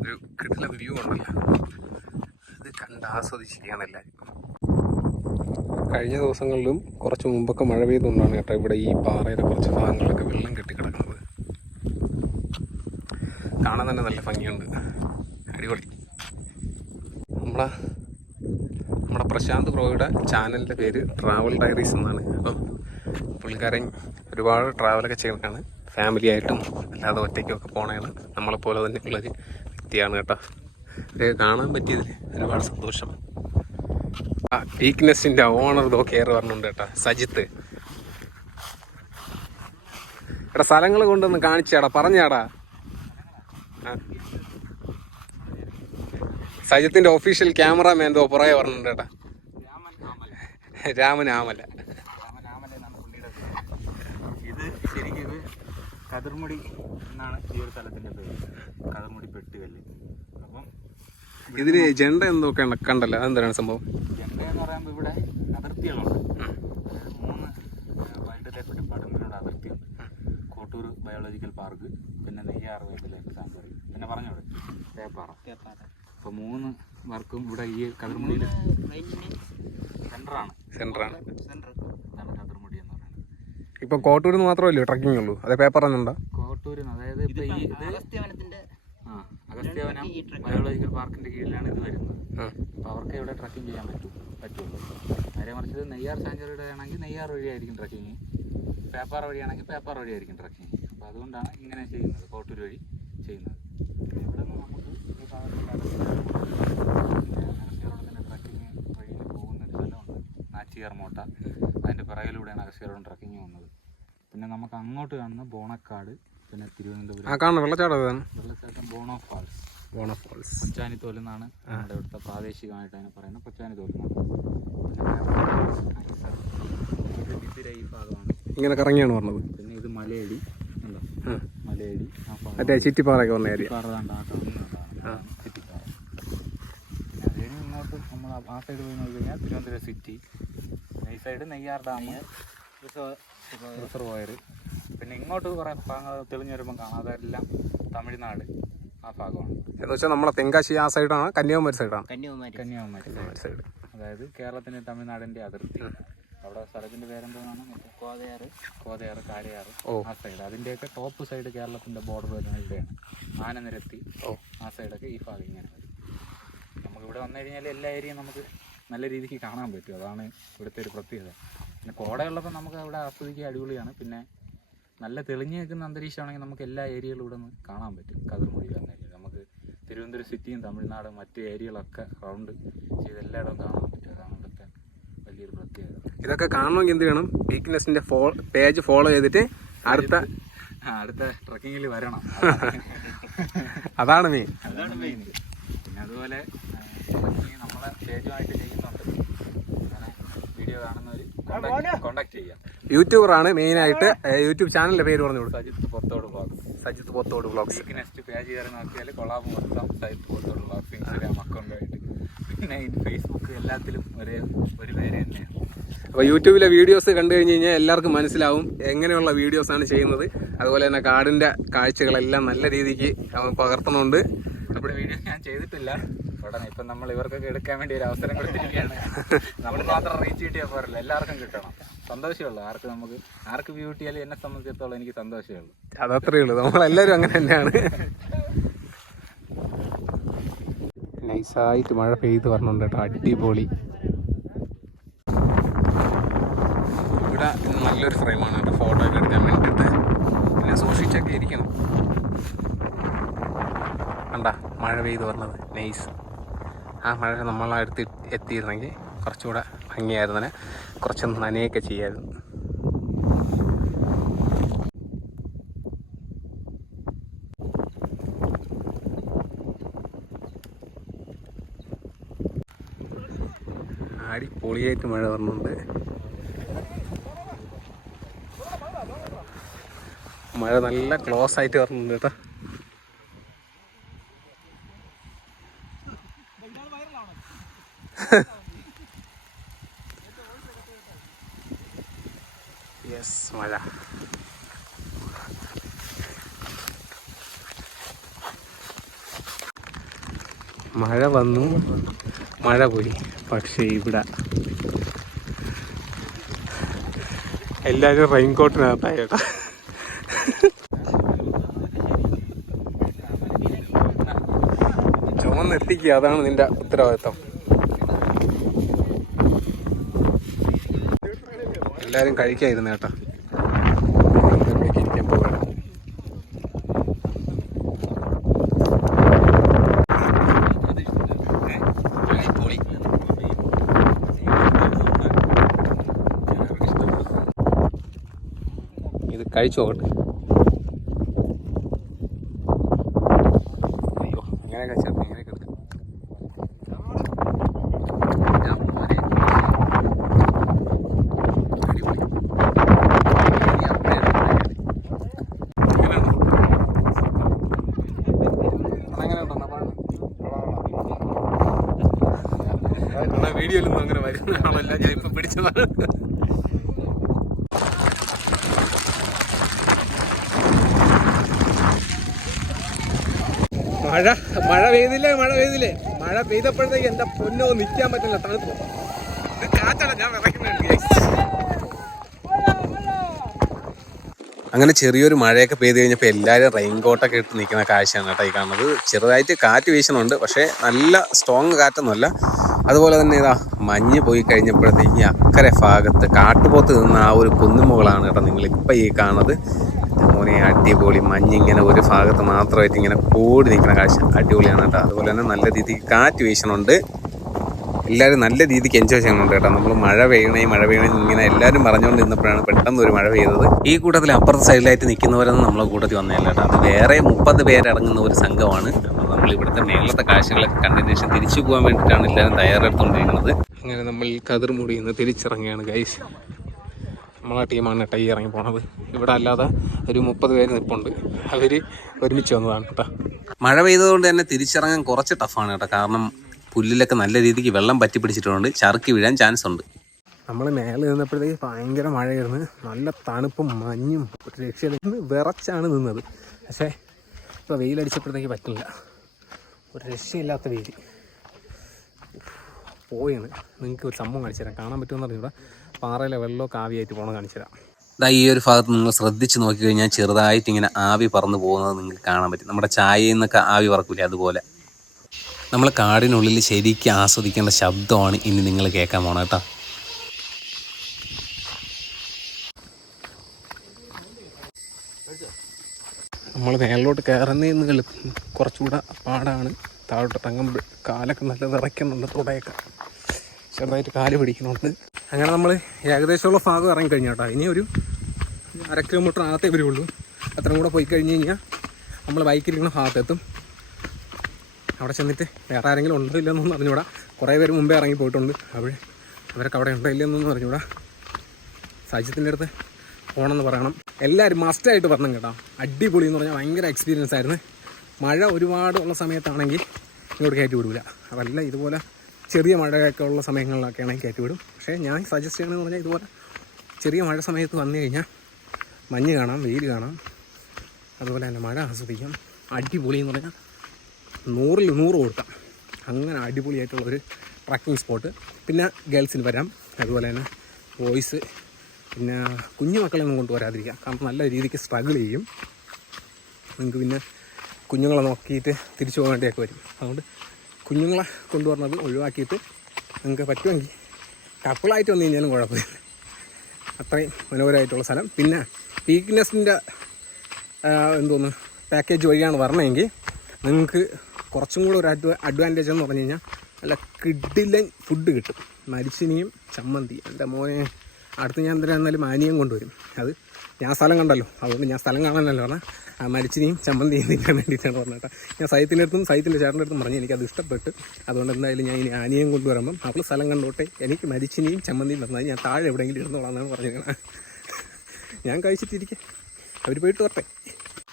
ഒരു കിടിലൻ വ്യൂ ഉണ്ടല്ലോ, അത് കണ്ട് ആസ്വദിച്ചിരിക്കുകയാണ് എല്ലാവരും. കഴിഞ്ഞ ദിവസങ്ങളിലും കുറച്ച് മുമ്പൊക്കെ മഴ പെയ്തുകൊണ്ടാണ് കേട്ടോ ഇവിടെ ഈ പാറയുടെ കുറച്ച് ഭാഗങ്ങളിലൊക്കെ വെള്ളം കെട്ടിക്കിടക്കുന്നത്. കാണാൻ തന്നെ നല്ല ഭംഗിയുണ്ട്. അടിപൊളി. നമ്മുടെ പ്രശാന്ത് ബ്രോയുടെ ചാനലിൻ്റെ പേര് ട്രാവൽ ഡയറീസ് എന്നാണ്. അപ്പം പുള്ളിക്കാരൻ ഒരുപാട് ട്രാവലൊക്കെ ചെയ്യുന്നതാണ്. ഫാമിലി ആയിട്ടും അല്ലാതെ ഒറ്റയ്ക്കൊക്കെ പോകണതാണ്. നമ്മളെപ്പോലെ തന്നെ ഉള്ളൊരു വ്യക്തിയാണ് കേട്ടോ. ഇത് കാണാൻ പറ്റിയതിൽ ഒരുപാട് സന്തോഷം. വീക്ക്നെസ്സിൻ്റെ ഓണർ ഇതോ കയറി പറഞ്ഞിട്ടുണ്ട് കേട്ടോ, സജിത്ത്. എടാ സ്ഥലങ്ങൾ കൊണ്ടൊന്ന് കാണിച്ചാടാ, പറഞ്ഞാടാ. സജിത്തിന്റെ ഒഫീഷ്യൽ ക്യാമറാമാൻ എന്തോ പുറകെ പറഞ്ഞിട്ടുണ്ട് കേട്ടാ. രാമൻ ആമല. ഇത് ശരിക്കും കതിർമുടി എന്നാണ് ഈ ഒരു സ്ഥലത്തിന്റെ പേര്. കതിർമുടി പെട്ടുകല്ല്. അപ്പം ഇതിന് ജെണ്ട എന്തോ കണ്ടല്ലോ, അതെന്താണ് സംഭവം? ജെണ്ട എന്ന് പറയുമ്പോൾ ഇവിടെ അതിർത്തികളുണ്ട്. അതായത് 3 വൈൽഡ് ലൈഫ് ഡിപ്പാർട്ട്മെന്റിനോട് അതിർത്തിയുണ്ട്. കോട്ടൂർ ബയോളജിക്കൽ പാർക്ക്, പിന്നെ നെയ്യാർ വൈൽഡ് ലൈഫ് സാങ്ച്വറി, പിന്നെ പറഞ്ഞോളൂ തേപ്പാറ. അപ്പോൾ 3 വർക്കും ഇവിടെ ഈ കതിർമുടിയിൽ സെന്ററാണ്. സെന്ററാണ് കതിർമുടി എന്ന് പറയുന്നത്. ഇപ്പൊ കോട്ടൂരിൽ നിന്ന് മാത്രമല്ലേ ട്രക്കിംഗ് ഉള്ളൂ? അതെ, പേപ്പർ തന്നെയുണ്ടോ? കോട്ടൂരിൽ നിന്ന്, അതായത് ഇപ്പൊ ഈ അഗസ്ത്യവനം ബയോളജിക്കൽ പാർക്കിന്റെ കീഴിലാണ് ഇത് വരുന്നത്. അപ്പോൾ അവർക്ക് ഇവിടെ ട്രക്കിംഗ് ചെയ്യാൻ പറ്റുള്ളൂ. നേരെ മറിച്ചത് നെയ്യാർ സാങ്ച്വറിയുടെ ആണെങ്കിൽ നെയ്യാർ വഴിയായിരിക്കും ട്രക്കിങ്, പേപ്പാറ വഴിയാണെങ്കിൽ പേപ്പാറ വഴിയായിരിക്കും ട്രക്കിങ്. അപ്പോൾ അതുകൊണ്ടാണ് ഇങ്ങനെ ചെയ്യുന്നത്, കോട്ടൂർ വഴി ചെയ്യുന്നത്. ഇവിടെ നിന്ന് നമുക്ക് ഈ അഗസ്ത്യറോഡത്തിൻ്റെ ട്രക്കിങ് വഴിയിൽ പോകുന്നൊരു സ്ഥലമുണ്ട്, നാച്ചിയാർമോട്ട. അതിൻ്റെ പിറകിലൂടെയാണ് അഗസ്ത്യറോഡ് ട്രക്കിങ് പോകുന്നത്. പിന്നെ നമുക്ക് അങ്ങോട്ട് കാണുന്ന ബോണക്കാട്, പിന്നെ തിരുവനന്തപുരം വെള്ളച്ചാട്ടം ബോണോ ഫാൾസ്. വാട്ടർഫോൾസ്. പൊച്ചാനിത്തോൽ എന്നാണ് നമ്മുടെ ഇവിടുത്തെ പ്രാദേശികമായിട്ട് അതിനെ പറയുന്നത്. പൊച്ചാനിത്തോൽ എന്നാണ്. ഇത് ഇതിര ഈ ഭാഗമാണ്. ഇങ്ങനെ കറങ്ങിയാണ് പറഞ്ഞത്. പിന്നെ ഇത് മലയടി ഉണ്ടോ? മലയടി ആ ഭാഗം. മറ്റേ ചിറ്റിപ്പാറയൊക്കെ വന്ന ഏരിയ. ചിറ്റിപ്പാറ കണ്ട ആ കാണുന്നതാണ് ചിറ്റിപ്പാറ. പിന്നെ അത് കഴിഞ്ഞ് ഇങ്ങോട്ട് നമ്മൾ ആ സൈഡ് പോയി നോക്കി കഴിഞ്ഞാൽ തിരുവനന്തപുരം സിറ്റി, ഈ സൈഡ് നെയ്യാർ ഡാം, റിസർവോയർ. പിന്നെ ഇങ്ങോട്ട് കുറേ ഭാഗങ്ങൾ തെളിഞ്ഞു വരുമ്പം കാണാം, അതെല്ലാം തമിഴ്നാട് ആ ഭാഗമാണ്. എന്ന് വെച്ചാൽ നമ്മളെ തെങ്കാശി ആ സൈഡാണ്, കന്യാകുമാരി സൈഡാണ്. കന്യാകുമാരി സൈഡ്, അതായത് കേരളത്തിൻ്റെ തമിഴ്നാടിൻ്റെ അതിർത്തി. അവിടെ സ്ഥലത്തിൻ്റെ പേരെന്തോന്നാണ്? കോതയാറ് കാരയാറ് ആ സൈഡ്. അതിൻ്റെയൊക്കെ ടോപ്പ് സൈഡ് കേരളത്തിൻ്റെ ബോർഡർ വരുന്നത് ഇവിടെയാണ്. ആനനിരത്തി ആ സൈഡൊക്കെ ഈ ഭാഗം ഇങ്ങനെ വരും. നമുക്കിവിടെ വന്നു കഴിഞ്ഞാൽ എല്ലാ ഏരിയയും നമുക്ക് നല്ല രീതിക്ക് കാണാൻ പറ്റും. അതാണ് ഇവിടുത്തെ ഒരു പ്രത്യേകത. പിന്നെ കോടയുള്ളപ്പോൾ നമുക്ക് അവിടെ ആസ്വദിക്കുക അടിപൊളിയാണ്. പിന്നെ നല്ല തെളിഞ്ഞു നിൽക്കുന്ന അന്തരീക്ഷമാണെങ്കിൽ നമുക്ക് എല്ലാ ഏരിയകളും ഇവിടെ നിന്ന് കാണാൻ പറ്റും. കതിർമുടി വന്നു കഴിഞ്ഞാൽ നമുക്ക് തിരുവനന്തപുരം സിറ്റിയും തമിഴ്നാടും മറ്റ് ഏരിയകളൊക്കെ റൗണ്ട് ചെയ്ത് എല്ലായിടവും കാണാൻ പറ്റും. അതാണ് ഇവിടുത്തെ വലിയൊരു പ്രത്യേകത. ഇതൊക്കെ കാണണമെങ്കിൽ എന്ത് വേണം? പീക്ക്നെസ്സിന്റെ പേജ് ഫോളോ ചെയ്തിട്ട് അടുത്ത ട്രക്കിങ്ങിൽ വരണം. അതാണ് മെയിൻ. പിന്നെ അതുപോലെ നമ്മളെ പേജുമായിട്ട് ചെയ്യുന്നുണ്ട്. അങ്ങനെ വീഡിയോ കാണുന്നവർ കോണ്ടാക്ട് ചെയ്യാം. യൂട്യൂബറാണ് മെയിനായിട്ട്. യൂട്യൂബ് ചാനലിന്റെ പേര് പറഞ്ഞു കൊടുക്കും. സജിത്ത് പോത്തോട് വ്ളോഗ്സ്. നെക്സ്റ്റ് പേജ് കയറി നോക്കിയാൽ കൊളാബ് മൊത്തം സജിത്ത് പോത്തോട് വ്ളോഗ്സ്. ഇൻസ്റ്റാഗ്രാം അക്കൗണ്ടായിട്ട്, പിന്നെ ഫേസ്ബുക്ക്, എല്ലാത്തിലും ഒരു പേര് തന്നെയാണ്. അപ്പോൾ യൂട്യൂബിലെ വീഡിയോസ് കണ്ടു കഴിഞ്ഞ് കഴിഞ്ഞാൽ എല്ലാവർക്കും മനസ്സിലാവും എങ്ങനെയുള്ള വീഡിയോസാണ് ചെയ്യുന്നത്. അതുപോലെ തന്നെ കാടിൻ്റെ കാഴ്ചകളെല്ലാം നല്ല രീതിക്ക് പകർത്തുന്നുണ്ട്. നമ്മുടെ വീഡിയോ ഞാൻ ചെയ്തിട്ടില്ല ഉടനെ. ഇപ്പം നമ്മൾ ഇവർക്കൊക്കെ എടുക്കാൻ വേണ്ടി ഒരു അവസരം കൊടുത്തിരിക്കുകയാണ്. നമ്മൾ മാത്രം റീച്ച് കിട്ടിയാൽ പോരല്ലോ, എല്ലാവർക്കും കിട്ടണം. സന്തോഷമുള്ളൂ. ആർക്ക് വ്യൂ കിട്ടിയാലും എന്നെ സംബന്ധിച്ചിടത്തോളം എനിക്ക് സന്തോഷമേ ഉള്ളൂ. അതത്രേ ഉള്ളൂ. നമ്മളെല്ലാവരും അങ്ങനെ തന്നെയാണ്. നൈസായിട്ട് മഴ പെയ്ത് പറഞ്ഞുണ്ട് കേട്ടോ. അടിപൊളി. ഇവിടെ നല്ലൊരു ഫ്രെയിമാണ് കേട്ടോ ഫോട്ടോ ഒക്കെ എടുക്കാൻ വേണ്ടിയിട്ട്. പിന്നെ സൂക്ഷിച്ചൊക്കെ ഇരിക്കണം. കണ്ട മഴ പെയ്ത് പറഞ്ഞത് നൈസ്. ആ മഴ നമ്മളടുത്ത് എത്തിയിരുന്നെങ്കിൽ കുറച്ചുകൂടെ ഭംഗിയായിരുന്നെ. കുറച്ചൊന്ന് നനയൊക്കെ ചെയ്യായിരുന്നു. അടിപൊളിയായിട്ട് മഴ പറഞ്ഞുണ്ട്. മഴ നല്ല ക്ലോസ് ആയിട്ട് പറഞ്ഞിട്ടുണ്ട് കേട്ടോ. യെസ്, മഴ. മഴ വന്നു, മഴ പോയി. പക്ഷേ ഇവിടെ എല്ലാവരും റെയിൻകോട്ടിനകത്തായി കേട്ടോ. ചുമന്നെത്തിക്കുക, അതാണ് നിന്റെ ഉത്തരവാദിത്തം. എല്ലാവരും കഴിക്കായിരുന്നു കേട്ടോ. ഇരിക്കാൻ പോകണം. ഇത് കഴിച്ചോട്ടെ. അയ്യോ, ഇങ്ങനെയൊക്കെ ചേർത്ത് ഇങ്ങനെയൊക്കെ എടുക്കാം. വീഡിയോയിലൊന്നും അങ്ങനെ വരുന്ന ആളല്ല, ഞാൻ ഇപ്പൊ പിടിച്ചതാണ്. മഴ പെയ്തില്ലേ. മഴ പെയ്തപ്പോഴത്തേക്ക് എന്റെ പൊന്നോ നിൽക്കാൻ പറ്റില്ല, തണുപ്പ്. ഇത് കാറ്റാണ്, ഞാൻ വിറയ്ക്കുന്നുണ്ട്. അങ്ങനെ ചെറിയൊരു മഴയൊക്കെ പെയ്ത് കഴിഞ്ഞപ്പോൾ എല്ലാവരും റെയിൻകോട്ടൊക്കെ ഇട്ട് നിൽക്കുന്ന കാഴ്ചയാണ് കേട്ടോ ഈ കാണുന്നത്. ചെറുതായിട്ട് കാറ്റ് വീശുന്നുണ്ട്, പക്ഷേ നല്ല സ്ട്രോങ് കാറ്റൊന്നുമല്ല. അതുപോലെ തന്നെ ഇതാ മഞ്ഞ് പോയി കഴിഞ്ഞപ്പോഴത്തേക്ക് അക്കരെ ഭാഗത്ത് കാട്ടുപോത്ത് നിന്ന ആ ഒരു കുന്നുമുകളാണ് കേട്ടോ നിങ്ങളിപ്പോൾ ഈ കാണുന്നത്. മോനെ അടിപൊളി. മഞ്ഞിങ്ങനെ ഒരു ഭാഗത്ത് മാത്രമായിട്ട് ഇങ്ങനെ കൂടി നിൽക്കുന്ന കാഴ്ച അടിപൊളിയാണ് കേട്ടോ. അതുപോലെ തന്നെ നല്ല രീതിക്ക് കാറ്റ് വീശുന്നുണ്ട്. എല്ലാവരും നല്ല രീതിക്ക് എൻജോയ് ചെയ്യുന്നുണ്ട് കേട്ടോ. നമ്മൾ മഴ പെയ്യണേ ഇങ്ങനെ എല്ലാവരും പറഞ്ഞുകൊണ്ട് നിന്നപ്പോഴാണ് പെട്ടെന്ന് ഒരു മഴ പെയ്തത്. ഈ കൂട്ടത്തിൽ അപ്പുറത്തെ സൈഡിലായിട്ട് നിൽക്കുന്നവരൊന്നും നമ്മളെ കൂട്ടത്തിൽ വന്നതല്ല കേട്ടോ. അത് വേറെ 30 പേരടങ്ങുന്ന ഒരു സംഘമാണ്. നമ്മൾ ഇവിടുത്തെ മേളത്തെ കാഴ്ചകളൊക്കെ കണ്ടതിന് ശേഷം തിരിച്ചു പോകാൻ വേണ്ടിയിട്ടാണ് എല്ലാവരും തയ്യാറെടുത്തുകൊണ്ടിരിക്കുന്നത്. അങ്ങനെ നമ്മൾ കതിർമുടിയിൽ നിന്ന് തിരിച്ചിറങ്ങിയാണ് ഗൈസ്. നമ്മളെ ടീമാണ് കേട്ടോ ഈ ഇറങ്ങി പോണത്. ഇവിടെ അല്ലാതെ ഒരു 30 പേര് നിൽപ്പുണ്ട്. അവർ ഒരുമിച്ച് വന്നതാണ് കേട്ടോ. മഴ പെയ്തതുകൊണ്ട് തന്നെ തിരിച്ചിറങ്ങാൻ കുറച്ച് ടഫാണ് കേട്ടോ. കാരണം പുല്ലിലൊക്കെ നല്ല രീതിക്ക് വെള്ളം പറ്റി പിടിച്ചിട്ടുണ്ട്, ചറുക്കി വീഴാൻ ചാൻസ് ഉണ്ട്. നമ്മൾ മേലെ നിന്നപ്പോഴത്തേക്ക് ഭയങ്കര മഴയായിരുന്നു, നല്ല തണുപ്പും മഞ്ഞും ഒരു രക്ഷയില്ല. വിറച്ചാണ് നിന്നത്. പക്ഷേ ഇപ്പോൾ വെയിലടിച്ചപ്പോഴത്തേക്ക് പറ്റില്ല, ഒരു രക്ഷയില്ലാത്ത വെയിൽ പോയാണ്. നിങ്ങൾക്ക് ഒരു സംഭവം കാണിച്ചു തരാം, കാണാൻ പറ്റുമെന്ന് അറിഞ്ഞൂടാ. പാറയിലെ വെള്ളമൊക്കെ ആവിയായിട്ട് പോകണം, കാണിച്ചു തരാം. ഇതാ ഈ ഒരു ഭാഗത്ത് നിങ്ങൾ ശ്രദ്ധിച്ച് നോക്കിക്കഴിഞ്ഞാൽ ചെറുതായിട്ട് ഇങ്ങനെ ആവി പറന്ന് പോകുന്നത് നിങ്ങൾക്ക് കാണാൻ പറ്റും. നമ്മുടെ ചായയിൽ നിന്നൊക്കെ ആവി പറക്കില്ലേ, അതുപോലെ. നമ്മൾ കാടിനുള്ളിൽ ശരിക്കും ആസ്വദിക്കേണ്ട ശബ്ദമാണ് ഇനി നിങ്ങൾ കേൾക്കാൻ പോകണം കേട്ടോ. നമ്മൾ മേളിലോട്ട് കയറുന്നതിന് കുറച്ചുകൂടെ പാടാണ്. താഴോട്ട് ഇറങ്ങുമ്പോൾ കാലൊക്കെ നല്ല വിറയ്ക്കുന്നുണ്ട്, തുടയൊക്കെ ചെറുതായിട്ട് കാല് പിടിക്കുന്നുണ്ട്. അങ്ങനെ നമ്മൾ ഏകദേശമുള്ള ഭാഗം ഇറങ്ങിക്കഴിഞ്ഞു കേട്ടോ. ഇനി ഒരു 1/2 കിലോമീറ്റർ അകത്തേ വരുള്ളൂ. അത്രയും കൂടെ പോയി കഴിഞ്ഞ് കഴിഞ്ഞാൽ നമ്മൾ ബൈക്കിലിരിക്കുന്ന ഭാഗത്തെത്തും. അവിടെ ചെന്നിട്ട് വേറെ ആരെങ്കിലും ഉണ്ടോ ഇല്ലെന്നൊന്നും അറിഞ്ഞൂടാ. കുറേ പേര് മുമ്പേ ഇറങ്ങി പോയിട്ടുണ്ട്. അവരൊക്കെ അവിടെ ഉണ്ടോ ഇല്ലെന്നൊന്നും അറിഞ്ഞൂടാ. സജിത്തിൻ്റെ അടുത്ത് പോകണമെന്ന് പറയണം. എല്ലാവരും മസ്റ്റായിട്ട് പറഞ്ഞു കേട്ടോ. അടിപൊളി എന്ന് പറഞ്ഞാൽ ഭയങ്കര എക്സ്പീരിയൻസ് ആയിരുന്നു. മഴ ഒരുപാട് ഉള്ള സമയത്താണെങ്കിൽ ഇങ്ങോട്ട് കയറ്റി വിടില്ല. അതല്ല ഇതുപോലെ ചെറിയ മഴയൊക്കെ ഉള്ള സമയങ്ങളിലൊക്കെ ആണെങ്കിൽ കയറ്റി വിടും. പക്ഷേ ഞാൻ സജസ്റ്റ് ചെയ്യണമെന്ന് പറഞ്ഞാൽ ഇതുപോലെ ചെറിയ മഴ സമയത്ത് വന്നു കഴിഞ്ഞാൽ മഞ്ഞ് കാണാം, വെയിൽ കാണാം, അതുപോലെ തന്നെ മഴ ആസ്വദിക്കാം. അടിപൊളി എന്ന് പറഞ്ഞാൽ 100ൽ 100 കൊടുക്കാം. അങ്ങനെ അടിപൊളിയായിട്ടുള്ളൊരു ട്രക്കിംഗ് സ്പോട്ട്. പിന്നെ ഗേൾസിന് വരാം, അതുപോലെ തന്നെ ബോയ്സ്, പിന്നെ കുഞ്ഞു മക്കളെയൊന്നും കൊണ്ടുവരാതിരിക്കുക. കാരണം നല്ല രീതിക്ക് സ്ട്രഗിൾ ചെയ്യും. നിങ്ങൾക്ക് പിന്നെ കുഞ്ഞുങ്ങളെ നോക്കിയിട്ട് തിരിച്ചു പോകേണ്ടിയൊക്കെ വരും. അതുകൊണ്ട് കുഞ്ഞുങ്ങളെ കൊണ്ടുവരുന്നത് ഒഴിവാക്കിയിട്ട് നിങ്ങൾക്ക് പറ്റുമെങ്കിൽ കപ്പിളായിട്ട് വന്നു കഴിഞ്ഞാലും കുഴപ്പമില്ല. അത്രയും മനോഹരമായിട്ടുള്ള സ്ഥലം. പിന്നെ പീക്ക്നെസ്സിൻ്റെ എന്തോന്ന് പാക്കേജ് വഴിയാണ് വരണമെങ്കിൽ നിങ്ങൾക്ക് കുറച്ചും കൂടെ ഒരു അഡ്വാൻറ്റേജ് എന്ന് പറഞ്ഞു കഴിഞ്ഞാൽ നല്ല കിഡിലൻ ഫുഡ് കിട്ടും. മരിച്ചിനിയും ചമ്മന്തി, എൻ്റെ മോനെ അടുത്ത് ഞാൻ എന്തായാലും മാനിയം കൊണ്ടുവരും. അത് ഞാൻ സ്ഥലം കണ്ടല്ലോ, അതുകൊണ്ട് ഞാൻ സ്ഥലം കാണാനല്ലോ പറഞ്ഞാൽ ആ മരിച്ചിനിയും ചമ്മന്തിയും തിന്നാൻ വേണ്ടിയിട്ടാണ് പറഞ്ഞേട്ടാ. ഞാൻ സൈത്തിൻ്റെ അടുത്തും സൈത്തിൻ്റെ ചേട്ടൻ്റെ അടുത്തും പറഞ്ഞു എനിക്കത് ഇഷ്ടപ്പെട്ട്. അതുകൊണ്ട് എന്തായാലും ഞാൻ ഇനി ആനിയം കൊണ്ടുവരുമ്പം അവൾ സ്ഥലം കണ്ടോട്ടെ, എനിക്ക് മരിച്ചിനിയും ചമ്മന്തിയും തന്നാൽ ഞാൻ താഴെ എവിടെയെങ്കിലും ഇരുന്നോളാന്നാണ് പറഞ്ഞേക്കണം. ഞാൻ കഴിച്ചിട്ടിരിക്കെ അവർ പോയിട്ട് വരട്ടെ.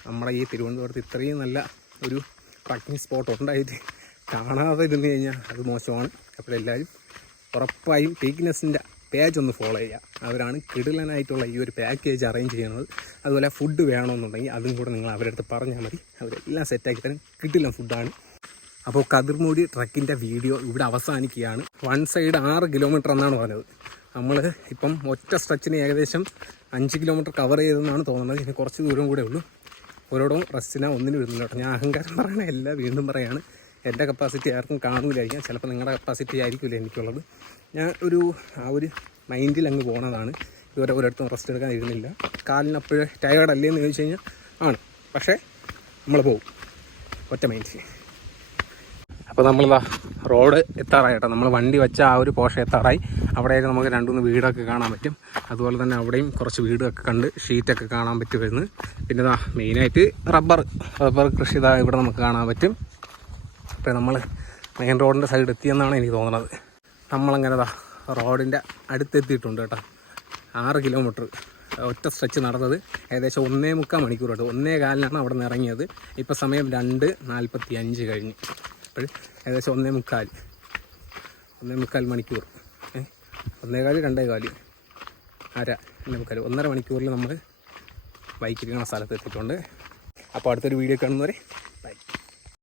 നമ്മുടെ ഈ തിരുവനന്തപുരത്ത് ഇത്രയും നല്ല ഒരു ട്രക്കിംഗ് സ്പോട്ട് ഉണ്ടായിട്ട് കാണാതെ ഇരുന്ന് കഴിഞ്ഞാൽ അത് മോശമാണ്. അപ്പോൾ എല്ലാവരും ഉറപ്പായും പീക്ക്നെസ്സിൻ്റെ പേജ് ഒന്ന് ഫോളോ ചെയ്യുക. അവരാണ് കിടിലനായിട്ടുള്ള ഈ ഒരു പാക്കേജ് അറേഞ്ച് ചെയ്യുന്നത്. അതുപോലെ ഫുഡ് വേണമെന്നുണ്ടെങ്കിൽ അതും കൂടെ നിങ്ങൾ അവരുടെ അടുത്ത് പറഞ്ഞാൽ മതി, അവരെല്ലാം സെറ്റാക്കി തരും. കിടിലൻ ഫുഡാണ്. അപ്പോൾ കതിർമുടി ട്രക്കിൻ്റെ വീഡിയോ ഇവിടെ അവസാനിക്കുകയാണ്. വൺ സൈഡ് 6 കിലോമീറ്റർ എന്നാണ് പറഞ്ഞത്. നമ്മൾ ഇപ്പം ഒറ്റ സ്ട്രെച്ചിന് ഏകദേശം 5 കിലോമീറ്റർ കവർ ചെയ്തെന്നാണ് തോന്നുന്നത്. ഇനി കുറച്ച് ദൂരം കൂടെ ഉള്ളൂ. ഓരോടും റെസ്റ്റിനാ ഒന്നിനും വരുന്നില്ല കേട്ടോ. ഞാൻ അഹങ്കാരം പറയണല്ല, വീണ്ടും പറയാണ്. എൻ്റെ കപ്പാസിറ്റി ആർക്കും കാണൂലായിരിക്കാം, ചിലപ്പോൾ നിങ്ങളുടെ കപ്പാസിറ്റി ആയിരിക്കില്ല എനിക്കുള്ളത്. ഞാൻ ആ ഒരു മൈൻഡിൽ അങ്ങ് പോകുന്നതാണ്. ഇതുവരെ ഒരിടത്തും റെസ്റ്റ് എടുക്കാൻ ഇരുന്നില്ല. കാലിനപ്പോഴേ ടയേർഡല്ലേ എന്ന് ചോദിച്ചു കഴിഞ്ഞാൽ ആണ്, പക്ഷേ നമ്മൾ പോകും ഒറ്റ മൈൻഡിൽ. അപ്പോൾ നമ്മളിതാ റോഡ് എത്താറായി കേട്ടോ. നമ്മൾ വണ്ടി വെച്ച ആ ഒരു പോർഷൻ എത്താറായി. അവിടെയൊക്കെ നമുക്ക് 2-3 വീടൊക്കെ കാണാൻ പറ്റും. അതുപോലെ തന്നെ അവിടെയും കുറച്ച് വീടൊക്കെ കണ്ട് ഷീറ്റൊക്കെ കാണാൻ പറ്റുമായിരുന്നു. പിന്നെ ഇതാ മെയിനായിട്ട് റബ്ബർ കൃഷി ഇതാ ഇവിടെ നമുക്ക് കാണാൻ പറ്റും. അപ്പോൾ നമ്മൾ മെയിൻ റോഡിൻ്റെ സൈഡ് എത്തിയെന്നാണ് എനിക്ക് തോന്നുന്നത്. നമ്മളങ്ങനെ റോഡിൻ്റെ അടുത്തെത്തിയിട്ടുണ്ട് കേട്ടോ. 6 കിലോമീറ്റർ ഒറ്റ സ്ട്രെച്ച് നടന്നത് ഏകദേശം 1.25 മണിക്കൂർ കേട്ടോ. 1:15 അവിടെ നിന്ന് ഇറങ്ങിയത്. ഇപ്പോൾ സമയം 2:45 കഴിഞ്ഞ്. അപ്പോൾ ഏകദേശം 1.25 മണിക്കൂർ. 1.25 2.25 1.25 1.5 മണിക്കൂറിൽ നമ്മൾ ബൈക്കിരിക്കുന്ന സ്ഥലത്ത് എത്തിയിട്ടുണ്ട്. അപ്പോൾ അടുത്തൊരു വീഡിയോ കാണുന്നവരെ